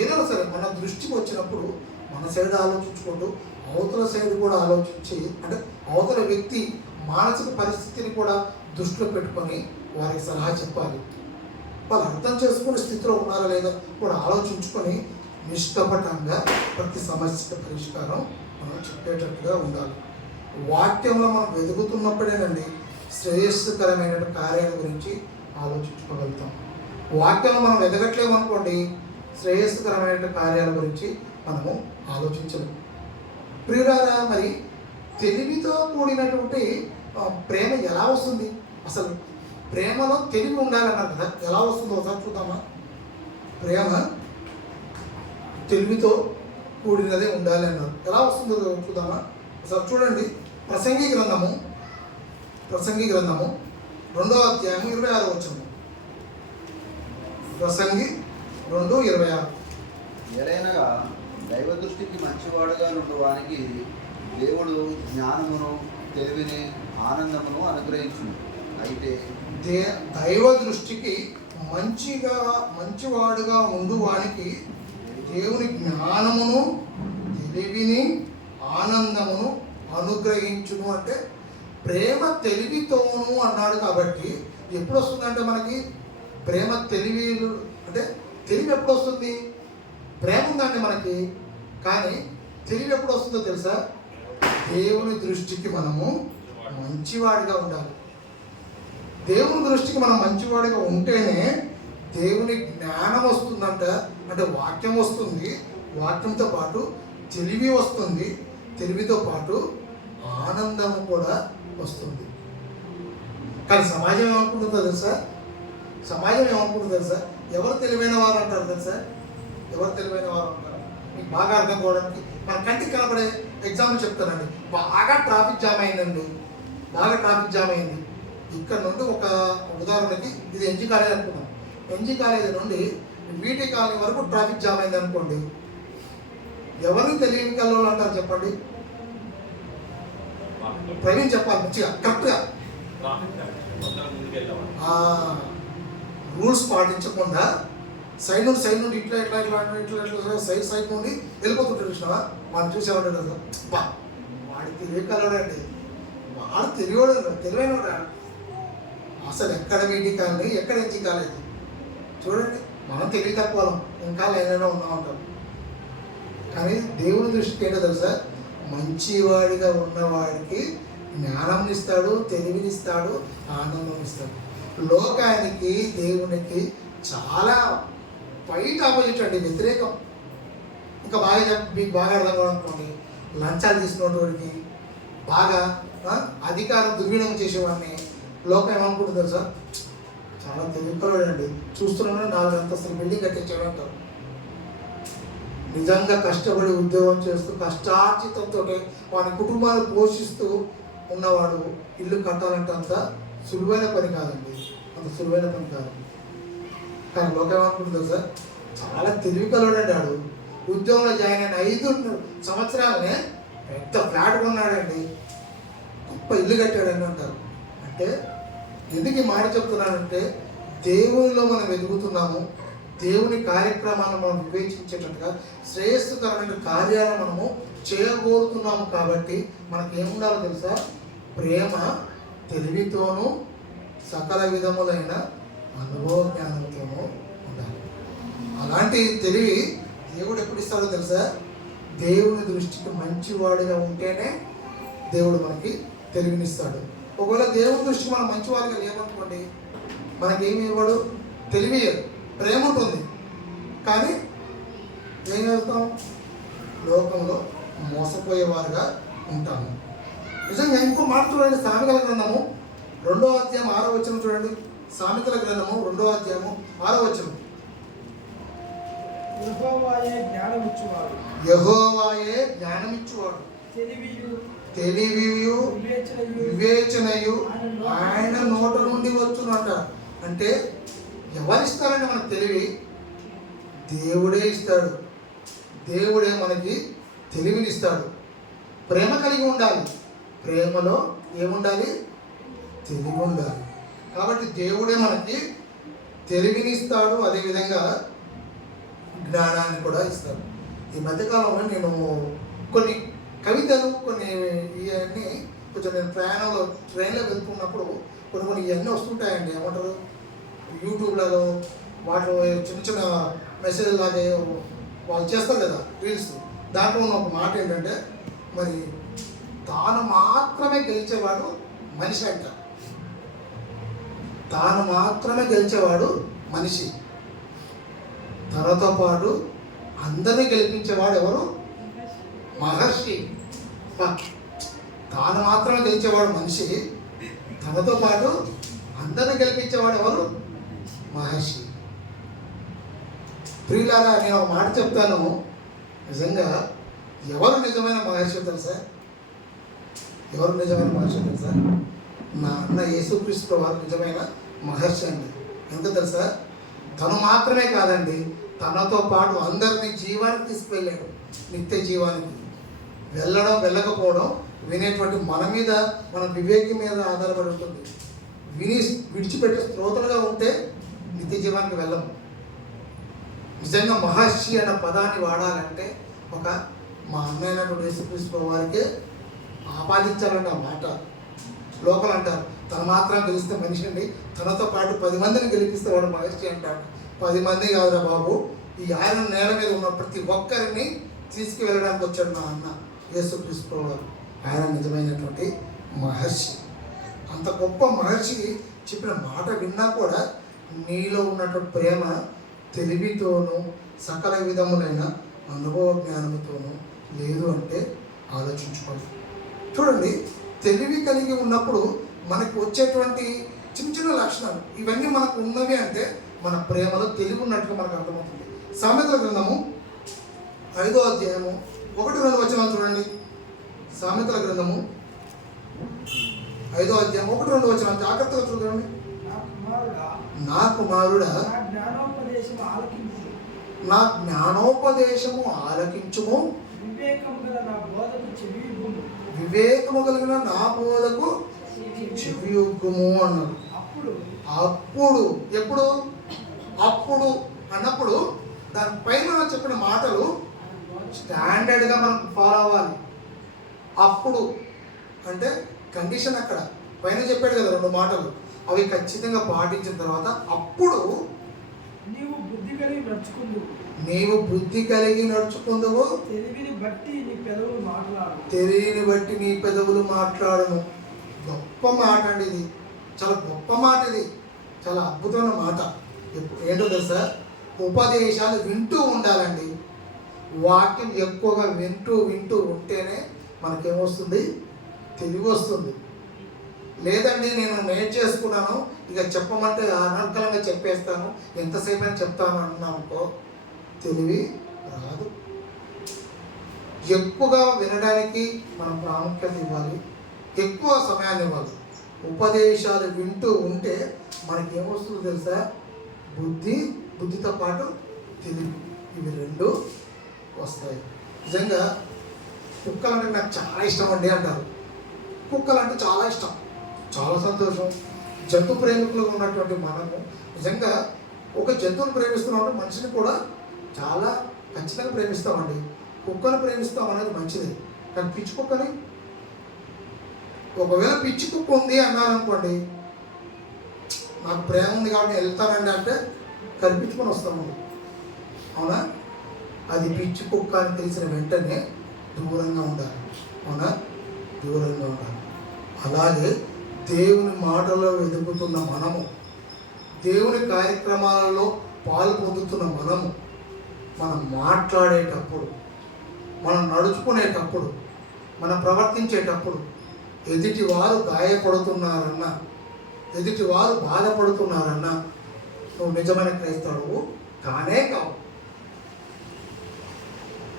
ఏదైనా సరే మన దృష్టికి వచ్చినప్పుడు మన సైడ్ ఆలోచించుకుంటూ అవతల సైడ్ కూడా ఆలోచించి, అంటే అవతల వ్యక్తి మానసిక పరిస్థితిని కూడా దృష్టిలో పెట్టుకొని వారికి సలహా చెప్పాలి. వాళ్ళు అర్థం చేసుకునే స్థితిలో ఉన్నారా లేదా కూడా ఆలోచించుకొని నిష్కపటంగా ప్రతి సమస్యకు పరిష్కారం మనం చెప్పేటట్టుగా ఉండాలి. వాక్యంలో మనం వెతుకుతున్నప్పుడేనండి శ్రేయస్కరమైన కార్యాల గురించి ఆలోచించుకోగలుగుతాం. వాక్యంలో మనం వెతకట్లేమనుకోండి, శ్రేయస్కరమైన కార్యాల గురించి మనము ఆలోచించలేము. ప్రియులారా, మరి తెలివితో కూడినటువంటి ప్రేమ ఎలా వస్తుంది? అసలు ప్రేమలో తెలివి ఉండాలన్నారు కదా, ఎలా వస్తుందో ఒకసారి చూద్దామా. ప్రేమ తెలివితో కూడినదే ఉండాలి అన్నారు. ఎలా వస్తుందో చూద్దామా. ఒకసారి చూడండి. ప్రసంగి గ్రంథము 2వ అధ్యాయం 26వ వచనం. ప్రసంగి 2:26. ఏలైనగా దైవ దృష్టికి మంచివాడుగా నుండి వానికి దేవుడు జ్ఞానమును, తెలివిని, ఆనందమును అనుగ్రహించును. అయితే దైవ దృష్టికి మంచివాడుగా ఉండు వానికి దేవుని జ్ఞానమును, తెలివిని, ఆనందమును అనుగ్రహించును. అంటే ప్రేమ తెలివితోను అన్నాడు. కాబట్టి ఎప్పుడు వస్తుందంటే మనకి ప్రేమ తెలివి, అంటే తెలివి ఎప్పుడు వస్తుంది? ప్రేమ ఉందండి మనకి, కానీ తెలివి ఎప్పుడు వస్తుందో తెలుసా? దేవుని దృష్టికి మనము మంచివాడిగా ఉండాలి. దేవుని దృష్టికి మనం మంచివాడిగా ఉంటేనే దేవుని జ్ఞానం వస్తుందంట. అంటే వాక్యం వస్తుంది, వాక్యంతో పాటు తెలివి వస్తుంది, తెలివితో పాటు ఆనందము కూడా వస్తుంది. కానీ సమాజం ఏమనుకుంటుందో తెలుసా? ఎవరు తెలివైన వారు అంటారు తెలుసా? ఎవరు తెలివైన వారు అంటారు? మీకు బాగా అర్థం కావడానికి మన కంటికి కనపడే ఎగ్జాంపుల్ చెప్తానండి. బాగా ట్రాఫిక్ జామ్ అయింది. ఇక్కడ నుండి ఒక ఉదాహరణకి ఇది ఎన్జీ కాలేజ్ అనుకున్నాం. ఎన్జీ కాలేజ్ నుండి వీటి కాలనీ వరకు ట్రాఫిక్ జామ్ అయింది అనుకోండి, ఎవరిని తెలియని కల్లో అంటారు చెప్పండి? ప్రవీణ్ చెప్పాలి మంచిగా కరెక్ట్గా. రూల్స్ పాటించకుండా సైడ్ నుండి ఇట్లా సైడ్ నుండి వెళ్ళిపోతుంటాడు చూసినావా? వాడిని చూసేవాడు కదా, వాడికి తెలియకలవాడండి, వాడు తెలివైనవాడు. అసలు ఎక్కడ వీటి కాలనీ ఎక్కడ ఎంచి కాలేజ్ చూడండి. మనం తెలివి తక్కువ ఇంకా లైన్లో ఉన్నామంటాం. కానీ దేవుని దృష్టికి ఏంటో తెలుసా, మంచివాడిగా ఉన్నవాడికి జ్ఞానం ఇస్తాడు, తెలివినిస్తాడు, ఆనందం ఇస్తాడు. లోకానికి దేవునికి చాలా ఫైట్ ఆపోజిట్ అండి, వ్యతిరేకం. ఇంకా మీకు బాగా అర్థం కావనుకోండి, లంచాలు తీసుకున్నవాడికి బాగా అధికారం దుర్వినియోగం చేసేవాడిని లోకం ఏమనుకుంటుంది తెలుసా, చాలా తెలివికలవాడండి, చూస్తున్నాను 4 అంతస్తుల బిల్డింగ్ కట్టించాడు అంటారు. నిజంగా కష్టపడి ఉద్యోగం చేస్తూ కష్టార్జితంతో వాడి కుటుంబాలు పోషిస్తూ ఉన్నవాడు ఇల్లు కట్టాలంటే అంత సులువైన పని కాదండి, అంత సులువైన పని కాదు. కానీ లోకం ఏమనుకుంటుంది సార్, చాలా తెలివి కలవాడండి. వాడు ఉద్యోగంలో జాయిన్ అయిన 5 సంవత్సరాలనే పెద్ద ఫ్లాట్ కొన్నాడండి, గొప్ప ఇల్లు కట్టాడని అంటారు. అంటే ఎందుకు ఈ మాట చెప్తున్నానంటే, దేవునిలో మనం వెతుకుతున్నాము, దేవుని కార్యక్రమాలను మనం వివేచించేటట్టుగా శ్రేయస్కరమైన కార్యాలను మనము చేయగోరుతున్నాము. కాబట్టి మనకి ఏముండాలో తెలుసా, ప్రేమ, తెలివితోనూ సకల విధములైన అనుభవ జ్ఞానంతోనూ ఉండాలి. అలాంటి తెలివి దేవుడు ఎప్పుడు ఇస్తాడో తెలుసా, దేవుని దృష్టికి మంచివాడిగా ఉంటేనే దేవుడు మనకి తెలివినిస్తాడు. ఒకవేళ దేవుని దృష్టికి మనం మంచివాడిగా లేమనుకోండి, మనకేమి ఇవ్వడు, తెలివి, ప్రేమ ఉంటుంది, కానీ ఏం చేస్తాం, లోకంలో మోసపోయేవారుగా ఉంటాము. నిజంగా ఇంకో మాట చూడండి, సామెతల గ్రంథము 2వ అధ్యాయం 6వ వచనం చూడండి. సామెతల గ్రంథము 2వ అధ్యాయము 6వ వచనం. యెహోవాయే జ్ఞానమిచ్చువాడు, తెలివియు వివేచనయు ఆయన నోట నుండి వచ్చునంట. అంటే ఎవరిస్తారండి మనకు తెలివి? దేవుడే ఇస్తాడు. దేవుడే మనకి తెలివినిస్తాడు. ప్రేమ కలిగి ఉండాలి, ప్రేమలో ఏముండాలి, తెలివి ఉండాలి. కాబట్టి దేవుడే మనకి తెలివినిస్తాడు, అదేవిధంగా జ్ఞానాన్ని కూడా ఇస్తాడు. ఈ మధ్యకాలంలో నేను కొన్ని కవితలు, కొన్ని ఇవన్నీ కొంచెం నేను ట్రైన్లో వెళ్తున్నప్పుడు కొన్ని ఇవన్నీ వస్తుంటాయండి, ఏమంటారు, యూట్యూబ్లలో వాటిలో చిన్న మెసేజ్ లాగే వాళ్ళు చేస్తారు కదా రీల్స్. దాంట్లో ఉన్న ఒక మాట ఏంటంటే, మరి తాను మాత్రమే గెలిచేవాడు మనిషి అంట. తాను మాత్రమే గెలిచేవాడు మనిషి, తనతో పాటు అందరినీ గెలిపించేవాడు ఎవరు? మహర్షి. తాను మాత్రమే గెలిచేవాడు మనిషి, తనతో పాటు అందరిని గెలిపించేవాడు ఎవరు? మహర్షి. ప్రియులారా, నేను ఒక మాట చెప్తాను, నిజంగా ఎవరు నిజమైన మహర్షి తెలుసా? ఎవరు నిజమైన మహర్షి తెలుసా? నా అన్న యేసుక్రీస్తు వారు నిజమైన మహర్షి అండి. ఎంత తెలుసా, తను మాత్రమే కాదండి, తనతో పాటు అందరినీ జీవానికి తీసుకువెళ్ళాడు, నిత్య జీవానికి. వెళ్ళకపోవడం వినేటువంటి మన మీద, మన వివేకం మీద ఆధారపడి ఉంటుంది. విడిచిపెట్టే శ్రోతలుగా ఉంటే నిత్య జీవానికి వెళ్ళము. నిజంగా మహర్షి అన్న పదాన్ని వాడాలంటే ఒక మా అన్నైనటువంటి యేసుక్రీస్తు వారికే ఆపాదించాలంటే ఆ మాట. లోకలు అంటారు, తను మాత్రం గెలిస్తే మనిషి అండి, తనతో పాటు 10 మందిని గెలిపిస్తే వాడు మహర్షి అంటాడు. 10 మంది కాదురా బాబు, ఈ ఆయన నేల మీద ఉన్న ప్రతి ఒక్కరిని తీసుకువెళ్ళడానికి వచ్చాడు నా అన్న యేసుక్రీస్తు వారు. ఆయన నిజమైనటువంటి మహర్షి. అంత గొప్ప మహర్షి చెప్పిన మాట విన్నా కూడా నీలో ఉన్నటువంటి ప్రేమ తెలివితోనూ సకల విధములైన అనుభవ జ్ఞానంతోనూ లేదు అంటే ఆలోచించుకోండి. చూడండి, తెలివి కలిగి ఉన్నప్పుడు మనకు వచ్చేటువంటి చిన్న లక్షణాలు ఇవన్నీ మనకు ఉన్నవి అంటే మన ప్రేమలో తెలివి ఉన్నట్టుగా మనకు అర్థమవుతుంది. సామెతల గ్రంథము 5వ అధ్యాయము 1-2 వచనాలు చూడండి. సామెతల గ్రంథము 5వ అధ్యాయం 1-2 వచనం జాగ్రత్తగా చూడండి. నా కుమారుడా నా జ్ఞానోపదేశము ఆలకించుము, వివేకము కలిగిన నా బోధకు చెవియొగ్గుము అన్నాడు. అప్పుడు ఎప్పుడు అప్పుడు అన్నప్పుడు దానిపైన చెప్పిన మాటలు స్టాండర్డ్గా మనం ఫాలో అవ్వాలి. అప్పుడు అంటే కండిషన్ అక్కడ పైన చెప్పాడు కదా 2 మాటలు, అవి ఖచ్చితంగా పాటించిన తర్వాత అప్పుడు నీవు బుద్ధి కలిగి నడుచుకుందువు, తెలివిని బట్టి నీ పెదవులు మాట్లాడను. గొప్ప మాట అండి ఇది, చాలా గొప్ప మాట ఇది, చాలా అద్భుతమైన మాట. ఏంటో తెలుసా, ఉపదేశాలు వింటూ ఉండాలండి. వాక్యం ఎక్కువగా వింటూ ఉంటేనే మనకేమొస్తుంది, తెలివి వస్తుంది. లేదండి నేను నేర్చేసుకున్నాను, ఇక చెప్పమంటే అనర్గళంగా చెప్పేస్తాను, ఎంతసేపు అని చెప్తాను అన్నానుకో తెలివి రాదు. ఎక్కువగా వినడానికి మనం ప్రాముఖ్యత ఇవ్వాలి, ఎక్కువ సమయాన్ని ఇవ్వాలి. ఉపదేశాలు వింటూ ఉంటే మనకేమొస్తుందో తెలుసా, బుద్ధితో పాటు తెలివి, ఇవి 2 వస్తాయి. నిజంగా కుక్కలంటే నాకు చాలా ఇష్టం అండి అంటారు. కుక్కలంటే చాలా ఇష్టం, చాలా సంతోషం. జంతు ప్రేమికులు ఉన్నటువంటి మనము నిజంగా ఒక జంతువుని ప్రేమిస్తున్నామంటే మనిషిని కూడా చాలా ఖచ్చితంగా ప్రేమిస్తామండి. కుక్కను ప్రేమిస్తాం అనేది మంచిది, కానీ పిచ్చి కుక్కని ఒకవేళ పిచ్చి కుక్క ఉంది అన్నారనుకోండి, నాకు ప్రేమ ఉంది కాబట్టి వెళ్తానండి అంటే కల్పించుకొని వస్తాము, అవునా? అది పిచ్చి కుక్క అని తెలిసిన వెంటనే దూరంగా ఉండాలి, అవునా? దూరంగా ఉండాలి. అలాగే దేవుని మాటలో ఎదుగుతున్న మనము, దేవుని కార్యక్రమాలలో పాలు పొందుతున్న మనము, మనం మాట్లాడేటప్పుడు, మనం నడుచుకునేటప్పుడు, మనం ప్రవర్తించేటప్పుడు ఎదుటి వారు గాయపడుతున్నారన్నా, ఎదుటి వారు బాధపడుతున్నారన్నా నువ్వు నిజమైన క్రైస్తవుడు కానే కావు.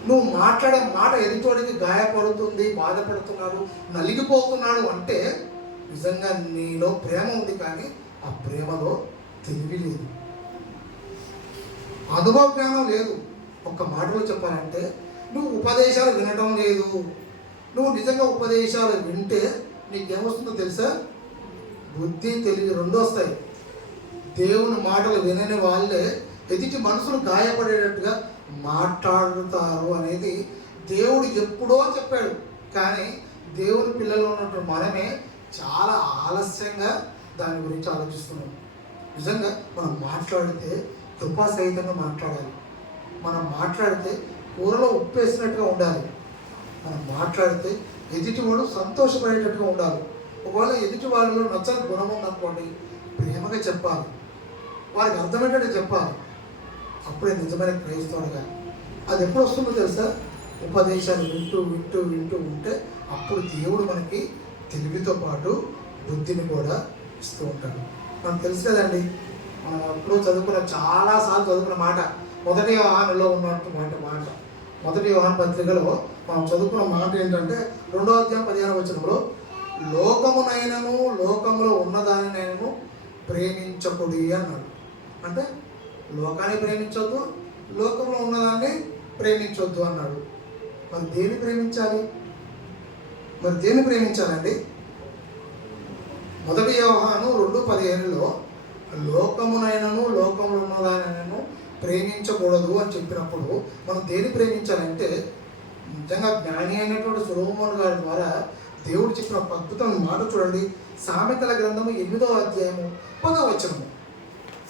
నువ్వు మాట్లాడే మాట ఎదుటోడికి గాయపడుతుంది, బాధపడుతున్నాడు, నలిగిపోతున్నాడు అంటే నిజంగా నీలో ప్రేమ ఉంది, కానీ ఆ ప్రేమలో తెలివి లేదు, అనుభవ జ్ఞానం లేదు. ఒక్క మాటలో చెప్పాలంటే నువ్వు ఉపదేశాలు వినడం లేదు. నువ్వు నిజంగా ఉపదేశాలు వింటే నీకేమొస్తుందో తెలుసా, బుద్ధి తెలివి 2 వస్తాయి. దేవుని మాటలు వినని వాళ్ళే ఎదుటి మనసులు గాయపడేటట్టుగా మాట్లాడుతారు అనేది దేవుడు ఎప్పుడో చెప్పాడు. కానీ దేవుని పిల్లలు ఉన్నటువంటి మనమే చాలా ఆలస్యంగా దాని గురించి ఆలోచిస్తున్నాం. నిజంగా మనం మాట్లాడితే కృపాసహితంగా మాట్లాడాలి. మనం మాట్లాడితే కూరలో ఉప్పు వేసినట్టుగా ఉండాలి. మనం మాట్లాడితే ఎదుటివాడు సంతోషపడేటట్టుగా ఉండాలి. ఒకవేళ ఎదుటి వాళ్ళలో నచ్చని గుణం ఉందనుకోండి, ప్రేమగా చెప్పాలి, వారికి అర్థమయ్యేటట్టు చెప్పాలి. అప్పుడే నిజమైన క్రైస్తవుడుగా. అది ఎప్పుడు వస్తుందో తెలుసా, ఉపదేశాలు వింటూ ఉంటే అప్పుడు దేవుడు మనకి తెలివితో పాటు బుద్ధిని కూడా ఇస్తూ ఉంటాడు. మనకు తెలుసు కదండి, మనం అప్పుడు చాలాసార్లు చదువుకున్న మాట, 1 యోహానులో ఉన్నటువంటి మాట. 1 యోహాను పత్రికలో మనం చదువుకున్న మాట ఏంటంటే 2వ అధ్యాయం 15వ వచనంలో, లోకమునైనను లోకములో ఉన్నదానినైనను ప్రేమించకుడి అన్నాడు. అంటే లోకాన్ని ప్రేమించొద్దు, లోకంలో ఉన్నదాన్ని ప్రేమించొద్దు అన్నాడు. మరి దేన్ని ప్రేమించాలి? ప్రేమించాలండి? 1 యోహాను 2:15లో లోకమునైనను లోకంలో ఉన్నదానైనను ప్రేమించకూడదు అని చెప్పినప్పుడు మనం దేన్ని ప్రేమించాలంటే, నిజంగా జ్ఞాని అయినటువంటి సొలొమోను గారి ద్వారా దేవుడు చెప్పిన ఒక అద్భుతమైన మాట చూడండి. సామెతల గ్రంథము 8వ అధ్యాయము 10వ వచనము.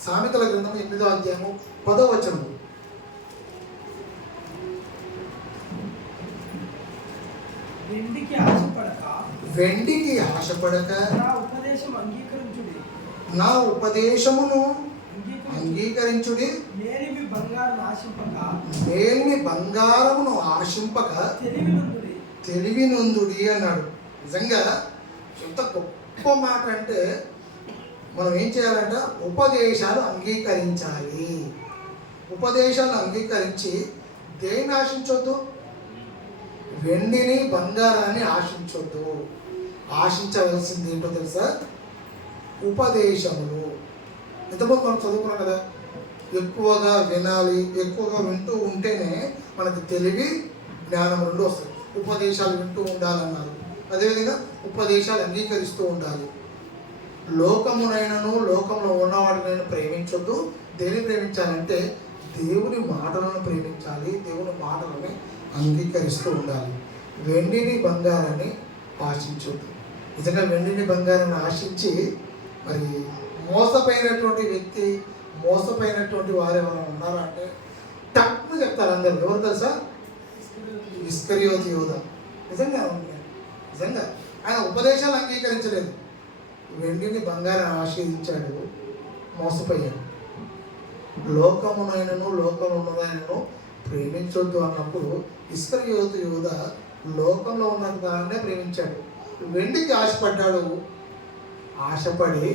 సామెతల గ్రంథము 8వ అధ్యాయము 10వ వచనము. వెండికి ఆశపడక నా ఉపదేశమును అంగీకరించుడి, మేలిమి బంగారమును ఆశింపక తెలివి నొందుడి అన్నాడు. నిజంగా ఎంత గొప్ప మాట అంటే, మనం ఏం చేయాలంట, ఉపదేశాలు అంగీకరించాలి. ఉపదేశాలు అంగీకరించి దేన్ని ఆశించొద్దు? వెండిని బంగారాన్ని ఆశించొద్దు. ఆశించవలసింది ఏంటో తెలుసా? ఉపదేశములు. ఇంతకుముందు మనం చదువుకున్నాం కదా, ఎక్కువగా వినాలి, ఎక్కువగా వింటూ ఉంటేనే మనకు తెలివి జ్ఞానం రెండు వస్తాయి. ఉపదేశాలు వింటూ ఉండాలన్నారు. అదేవిధంగా ఉపదేశాలు అంగీకరిస్తూ ఉండాలి. లోకమునైనను లోకంలో ఉన్నవాడినైనా ప్రేమించొద్దు. దేని ప్రేమించాలంటే దేవుని మాటలను ప్రేమించాలి, దేవుని మాటలని అంగీకరిస్తూ ఉండాలి. వెండిని బంగారాన్ని ఆశించొద్దు. నిజంగా వెండిని బంగారాన్ని ఆశించి మరి మోసపోయినటువంటి వ్యక్తి, మోసపోయినటువంటి వారు ఎవరైనా ఉన్నారా అంటే టక్ను చెప్తారు అందరూ. ఎవరు తెలుసా? ఇస్కరియోతు యూదా. నిజంగా నిజంగా ఆయన ఉపదేశాలు అంగీకరించలేదు, వెండిని బంగారాన్ని ఆశీర్దించాడు, మోసపోయాడు. లోకమునైనను లోకంలో ఉన్నదైనను ప్రేమించొద్దు అన్నప్పుడు ఇస్కరియోతు యూదా లోకంలో ఉన్న దాన్నే ప్రేమించాడు, వెండికి ఆశపడ్డాడు. ఆశపడి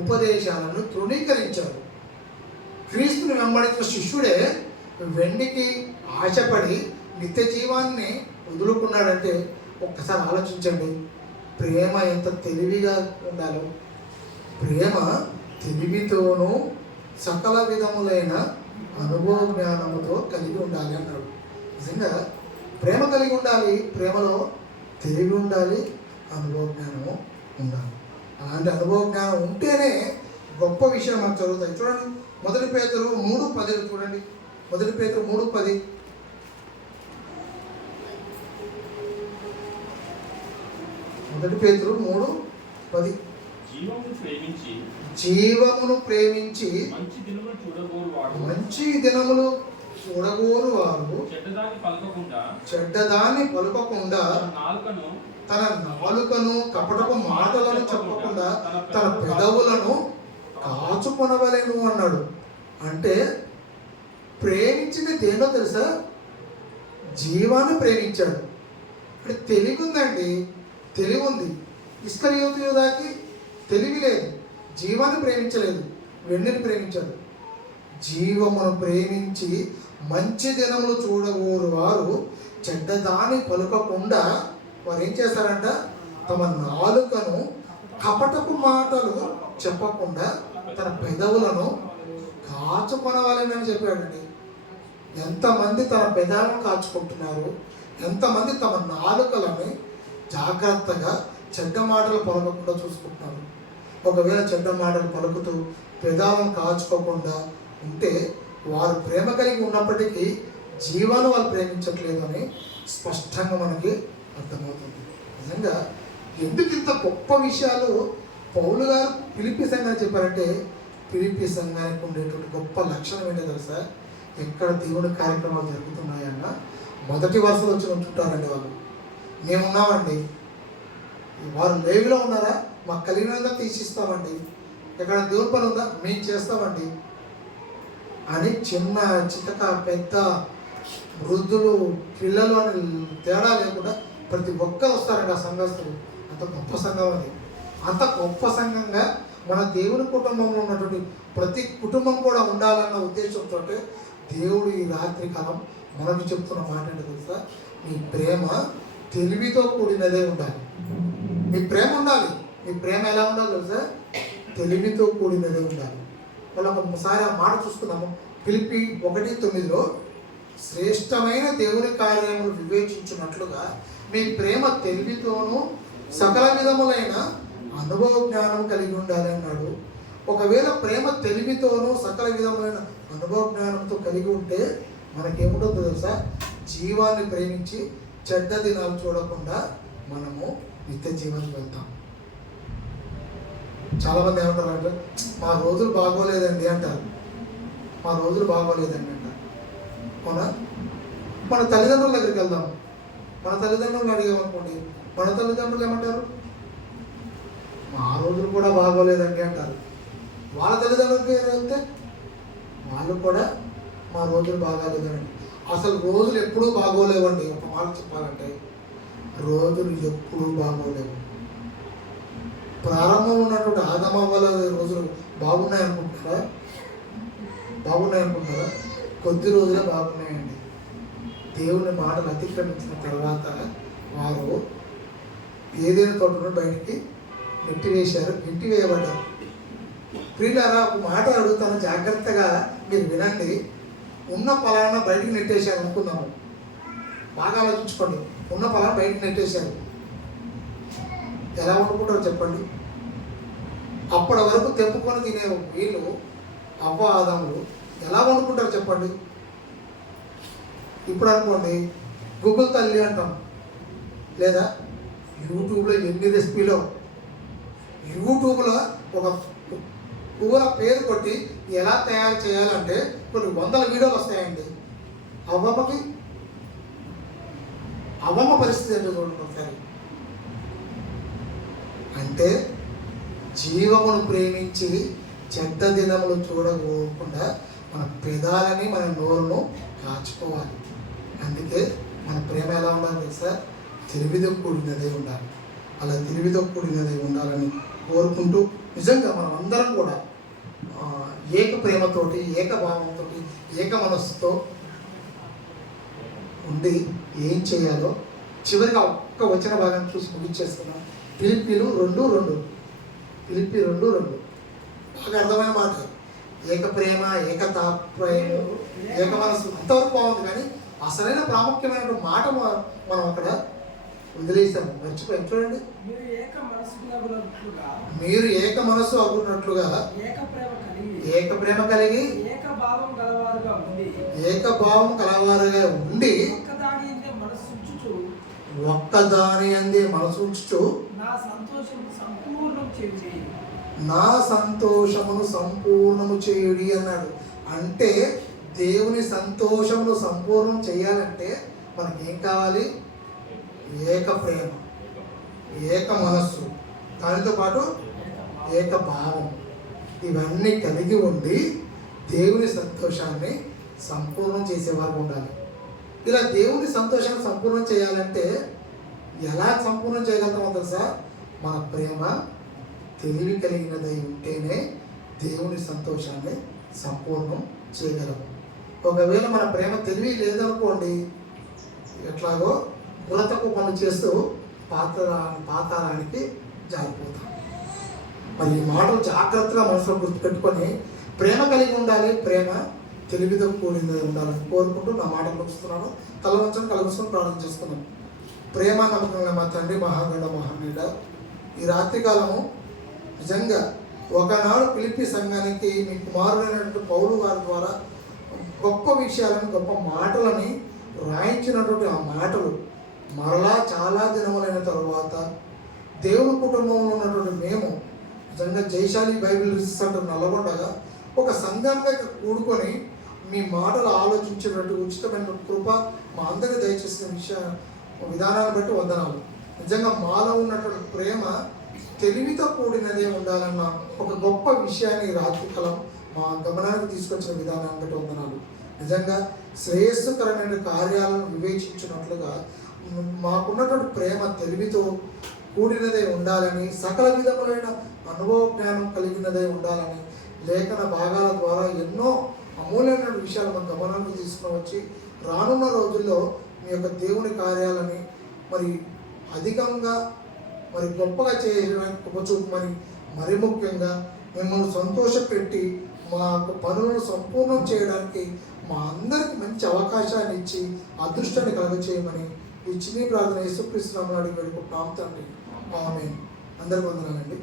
ఉపదేశాలను తృణీకరించాడు. క్రీస్తుని వెంబడించిన శిష్యుడే వెండికి ఆశపడి నిత్య జీవాన్ని వదులుకున్నాడంటే ఒక్కసారి ఆలోచించండి, ప్రేమ ఎంత తెలివిగా ఉండాలో. ప్రేమ తెలివితోనూ సకల విధములైన అనుభవ జ్ఞానముతో కలిగి ఉండాలి అన్నాడు. నిజంగా ప్రేమ కలిగి ఉండాలి, ప్రేమలో తెలివి ఉండాలి, అనుభవ జ్ఞానము ఉండాలి. అలాంటి అనుభవ జ్ఞానం ఉంటేనే గొప్ప విషయం మనకు జరుగుతాయి. చూడండి, 1 పేతురు 3:10 చూడండి. 1 పేతురు 3:10. 1 పేతురు 3:10. జీవమును ప్రేమించి మంచి దినములు చూడగోరు వారు చెడ్డదాన్ని పలుకకుండా తన నాలుకను కపటపు మాటలను చెప్పకుండా తన పెదవులను కాచుకొనవలెను అన్నాడు. అంటే ప్రేమించింది దేనో తెలుసా? జీవాన్ని ప్రేమించాడు. అంటే తెలివి ఉందండి, తెలివి ఉంది. ఇస్కరియోతు యూదాకి తెలివి లేదు, జీవాన్ని ప్రేమించలేదు, వెండిని ప్రేమించాడు. జీవమును ప్రేమించి మంచి దినములు చూడగోరు వారు చెడ్డదాన్ని పలుకకుండా వారు ఏం చేస్తారంట? తమ నాలుకను కపటపు మాటలు చెప్పకుండా తన పెదవులను కాచుకొనవాలని చెప్పాడండి. ఎంతమంది తన పెదాలను కాచుకుంటున్నారు, ఎంతమంది తమ నాలుకలని జాగ్రత్తగా చెడ్డ మాటలు పలకకుండా చూసుకుంటున్నారు. ఒకవేళ చెడ్డ మాటలు పలుకుతూ పెదాలను కాచుకోకుండా ఉంటే వారు ప్రేమ కలిగి ఉన్నప్పటికీ జీవాన్ని వాళ్ళు ప్రేమించట్లేదని స్పష్టంగా మనకి అర్థమవుతుంది. నిజంగా ఎందుకు ఇంత గొప్ప విషయాలు పౌలు గారు ఫిలిప్పీ సంఘానికి చెప్పారంటే, ఫిలిప్పీ సంఘానికి ఉండేటువంటి గొప్ప లక్షణం ఏంటో తెలుసా? ఎక్కడ దేవుని కార్యక్రమాలు జరుగుతున్నాయన్న మొదటి వరుసలో వచ్చి ఉంటుంటారండి వాళ్ళు. మేమున్నామండి, వారు లేవిలో ఉన్నారా, మాకు కలిగినంగా తీసిస్తామండి, ఎక్కడ దేవుని పని ఉందా మేము చేస్తామండి అని చిన్న చితక పెద్ద వృద్ధులు పిల్లలు అని తేడా లేకుండా ప్రతి ఒక్కరు వస్తారండి ఆ సంఘస్థులు. అంత గొప్ప సంఘం అది. అంత గొప్ప సంఘంగా మన దేవుని కుటుంబంలో ఉన్నటువంటి ప్రతి కుటుంబం కూడా ఉండాలన్న ఉద్దేశంతో దేవుడు ఈ రాత్రి కాలం మనకు చెప్తున్న మాట ఏంటో తెలుసా? మీ ప్రేమ తెలివితో కూడినదే ఉండాలి. మీ ప్రేమ ఉండాలి. మీ ప్రేమ ఎలా ఉండాలి తెలుసా? తెలివితో కూడినదే ఉండాలి. మళ్ళీ ఒకసారి ఆ మాట చూసుకుందాము. ఫిలిప్పీ 1:9 శ్రేష్టమైన దేవుని కార్యములు వివేచించినట్లుగా మీ ప్రేమ తెలివితోనూ సకల విధములైన అనుభవ జ్ఞానం కలిగి ఉండాలి అన్నాడు. ఒకవేళ ప్రేమ తెలివితోనూ సకల విధములైన అనుభవ జ్ఞానంతో కలిగి ఉంటే మనకేముంటుందో తెలుసా? జీవాన్ని ప్రేమించి చెడ్డ దినాలు చూడకుండా మనము నిత్య జీవానికి వెళ్తాం. చాలామంది ఏమంటారంటే, మా రోజులు బాగోలేదండి అంటారు. మా రోజులు బాగోలేదండి అంటారు. అవునా? మన తల్లిదండ్రుల దగ్గరికి వెళ్దాం. మన తల్లిదండ్రులను అడిగామనుకోండి, మన తల్లిదండ్రులు ఏమంటారు? మా రోజులు కూడా బాగోలేదండి అంటారు. వాళ్ళ తల్లిదండ్రులకి వెళ్తే వాళ్ళు కూడా మా రోజులు బాగోలేదండి. అసలు రోజులు ఎప్పుడూ బాగోలేవండి. ఒక మాట చెప్పాలంటే రోజులు ఎప్పుడూ బాగోలేవు. ప్రారంభం ఉన్నటువంటి ఆదమవ్వల రోజులు బాగున్నాయనుకుంటారా? బాగున్నాయనుకుంటారా? కొద్ది రోజులే బాగున్నాయండి. దేవుని మాటలు అతిక్రమించిన తర్వాత వారు ఏదైనా తోటను బయటికి నెట్టివేయబడ్డారు. ప్రియులారా, ఒక మాట అడుగుతాను, జాగ్రత్తగా మీరు వినండి. ఉన్న పొలాన్ని బయటికి నెట్టేశారు అనుకుందాము, బాగా ఆలోచించుకోండి. ఉన్న పొలాన్ని బయటికి నెట్టేశారు, ఎలా వండుకుంటారో చెప్పండి. అప్పటి వరకు తెంపుకొని తినే వీళ్ళు, అవ్వ ఆదాములు ఎలా వండుకుంటారో చెప్పండి. ఇప్పుడు అనుకోండి, గూగుల్ తల్లి అంటాం, లేదా యూట్యూబ్లో ఎన్ని రెసిపీలో, యూట్యూబ్లో ఒక కూర పేరు కొట్టి ఎలా తయారు చేయాలంటే కొన్ని వందల వీడియోలు వస్తాయండి. అవ్వమ్మ పరిస్థితి ఏంటో చూడండి ఒకసారి. అంటే జీవమును ప్రేమించి చెడ్డ దినములు చూడకుండా మన పెదాలని, మన నోరును కాచుకోవాలి. అందుకే మన ప్రేమ ఎలా ఉండాలి తెలుసా? తెలివితో కూడినదే ఉండాలి. అలా తెలివితో కూడినదే ఉండాలని కోరుకుంటూ, నిజంగా మనం అందరం కూడా ఏక ప్రేమతోటి, ఏక భావంతో, ఏక మనస్సుతో ఉండి ఏం చేయాలో చివరిగా ఒక్క వచ్చిన భాగాన్ని చూసి ముగించేస్తున్నాం. ఫిలిప్పీ 2:2 బాగా అర్థమైన మాట. ఏక ప్రేమ, ఏక తాత్పర్యం, ఏక మనస్సు అంతవరకు బాగుంది, కానీ అసలైన ప్రాముఖ్యమైన మాట మనం అక్కడ వదిలేసాము, మర్చిపోయాం. చూడండి, మీరు ఏక మనస్సు అగున్నట్లుగా ఏక ప్రేమ కలిగి ఏక భావం కలవారుగా ఉండి ఒక్కదాని అందే మనసు ఉంచుచు నా సంతోషమును సంపూర్ణము చేయుడి అన్నాడు. అంటే దేవుని సంతోషమును సంపూర్ణం చేయాలంటే మనకేం కావాలి? ఏక ప్రేమ, ఏక మనస్సు, దానితో పాటు ఏక భావం, ఇవన్నీ కలిగి ఉండి దేవుని సంతోషాన్ని సంపూర్ణం చేసేవారు ఉండాలి. ఇలా దేవుని సంతోషాన్ని సంపూర్ణం చేయాలంటే ఎలా సంపూర్ణం చేయగలుగుతామో తెలుసా? మన ప్రేమ తెలివి కలిగినదై ఉంటేనే దేవుని సంతోషాన్ని సంపూర్ణం చేయగలము. ఒకవేళ మన ప్రేమ తెలివి లేదనుకోండి, ఎట్లాగో గులతకు పనులు చేస్తూ పాతాళానికి జారిపోతాం. మరి ఈ మాటలు జాగ్రత్తగా మనసులో గుర్తుపెట్టుకొని ప్రేమ కలిగి ఉండాలి. ప్రేమ తెలివితో కూడింది ఉండాలని కోరుకుంటూ నా మాటలు ముగిస్తున్నాను. తల వంచని కలుగుసుకొని ప్రార్థన చేసుకున్నాం. ప్రేమ నమ్మకంగా మా తండ్రి, మహాగణ మహానీడ, ఈ రాత్రికాలము నిజంగా ఒకనాడు ఫిలిప్పీ సంఘానికి మీ కుమారుడైనటువంటి పౌలు గారి ద్వారా గొప్ప విషయాలను, గొప్ప మాటలని రాయించినటువంటి ఆ మాటలు మరలా చాలా దినములైన తరువాత దేవుని కుటుంబంలో ఉన్నటువంటి మేము నిజంగా జైశాలి బైబిల్ రీసెర్చ్ సెంటర్ నల్లగొండగా ఒక సంఘంగా కూడుకొని మీ మాటలు ఆలోచించేటట్టు ఉచితమైన కృప మా అందరికీ దయచేసిన విధానాన్ని బట్టి వందనాలు. నిజంగా మాలో ఉన్నటువంటి ప్రేమ తెలివితో కూడినదే ఉండాలన్న ఒక గొప్ప విషయాన్ని రాత్రికాలం మా గమనానికి తీసుకొచ్చిన విధానాన్ని బట్టి వందనాలు. నిజంగా శ్రేయస్సుకరమైన కార్యాలను వివేచించినట్లుగా మాకున్నటువంటి ప్రేమ తెలివితో కూడినదే ఉండాలని, సకల విధములైన అనుభవ జ్ఞానం కలిగినదే ఉండాలని లేఖన భాగాల ద్వారా ఎన్నో అమూల్యమైన విషయాలు మన గమనానికి తీసుకుని వచ్చి రానున్న రోజుల్లో మీ యొక్క దేవుని కార్యాలని మరి అధికంగా మరి గొప్పగా చేయడానికి మరి ముఖ్యంగా మిమ్మల్ని సంతోషపెట్టి మా పనులను సంపూర్ణం చేయడానికి మా అందరికి మంచి అవకాశాన్ని ఇచ్చి అదృష్టాన్ని కలుగచేయమని ఈ చిన్ని ప్రార్థన యేసుక్రీస్తు నామములో అడిగి వేడుకుంటున్నాం తండ్రి. ఆమేన్. అందరికీ వందనాలండి.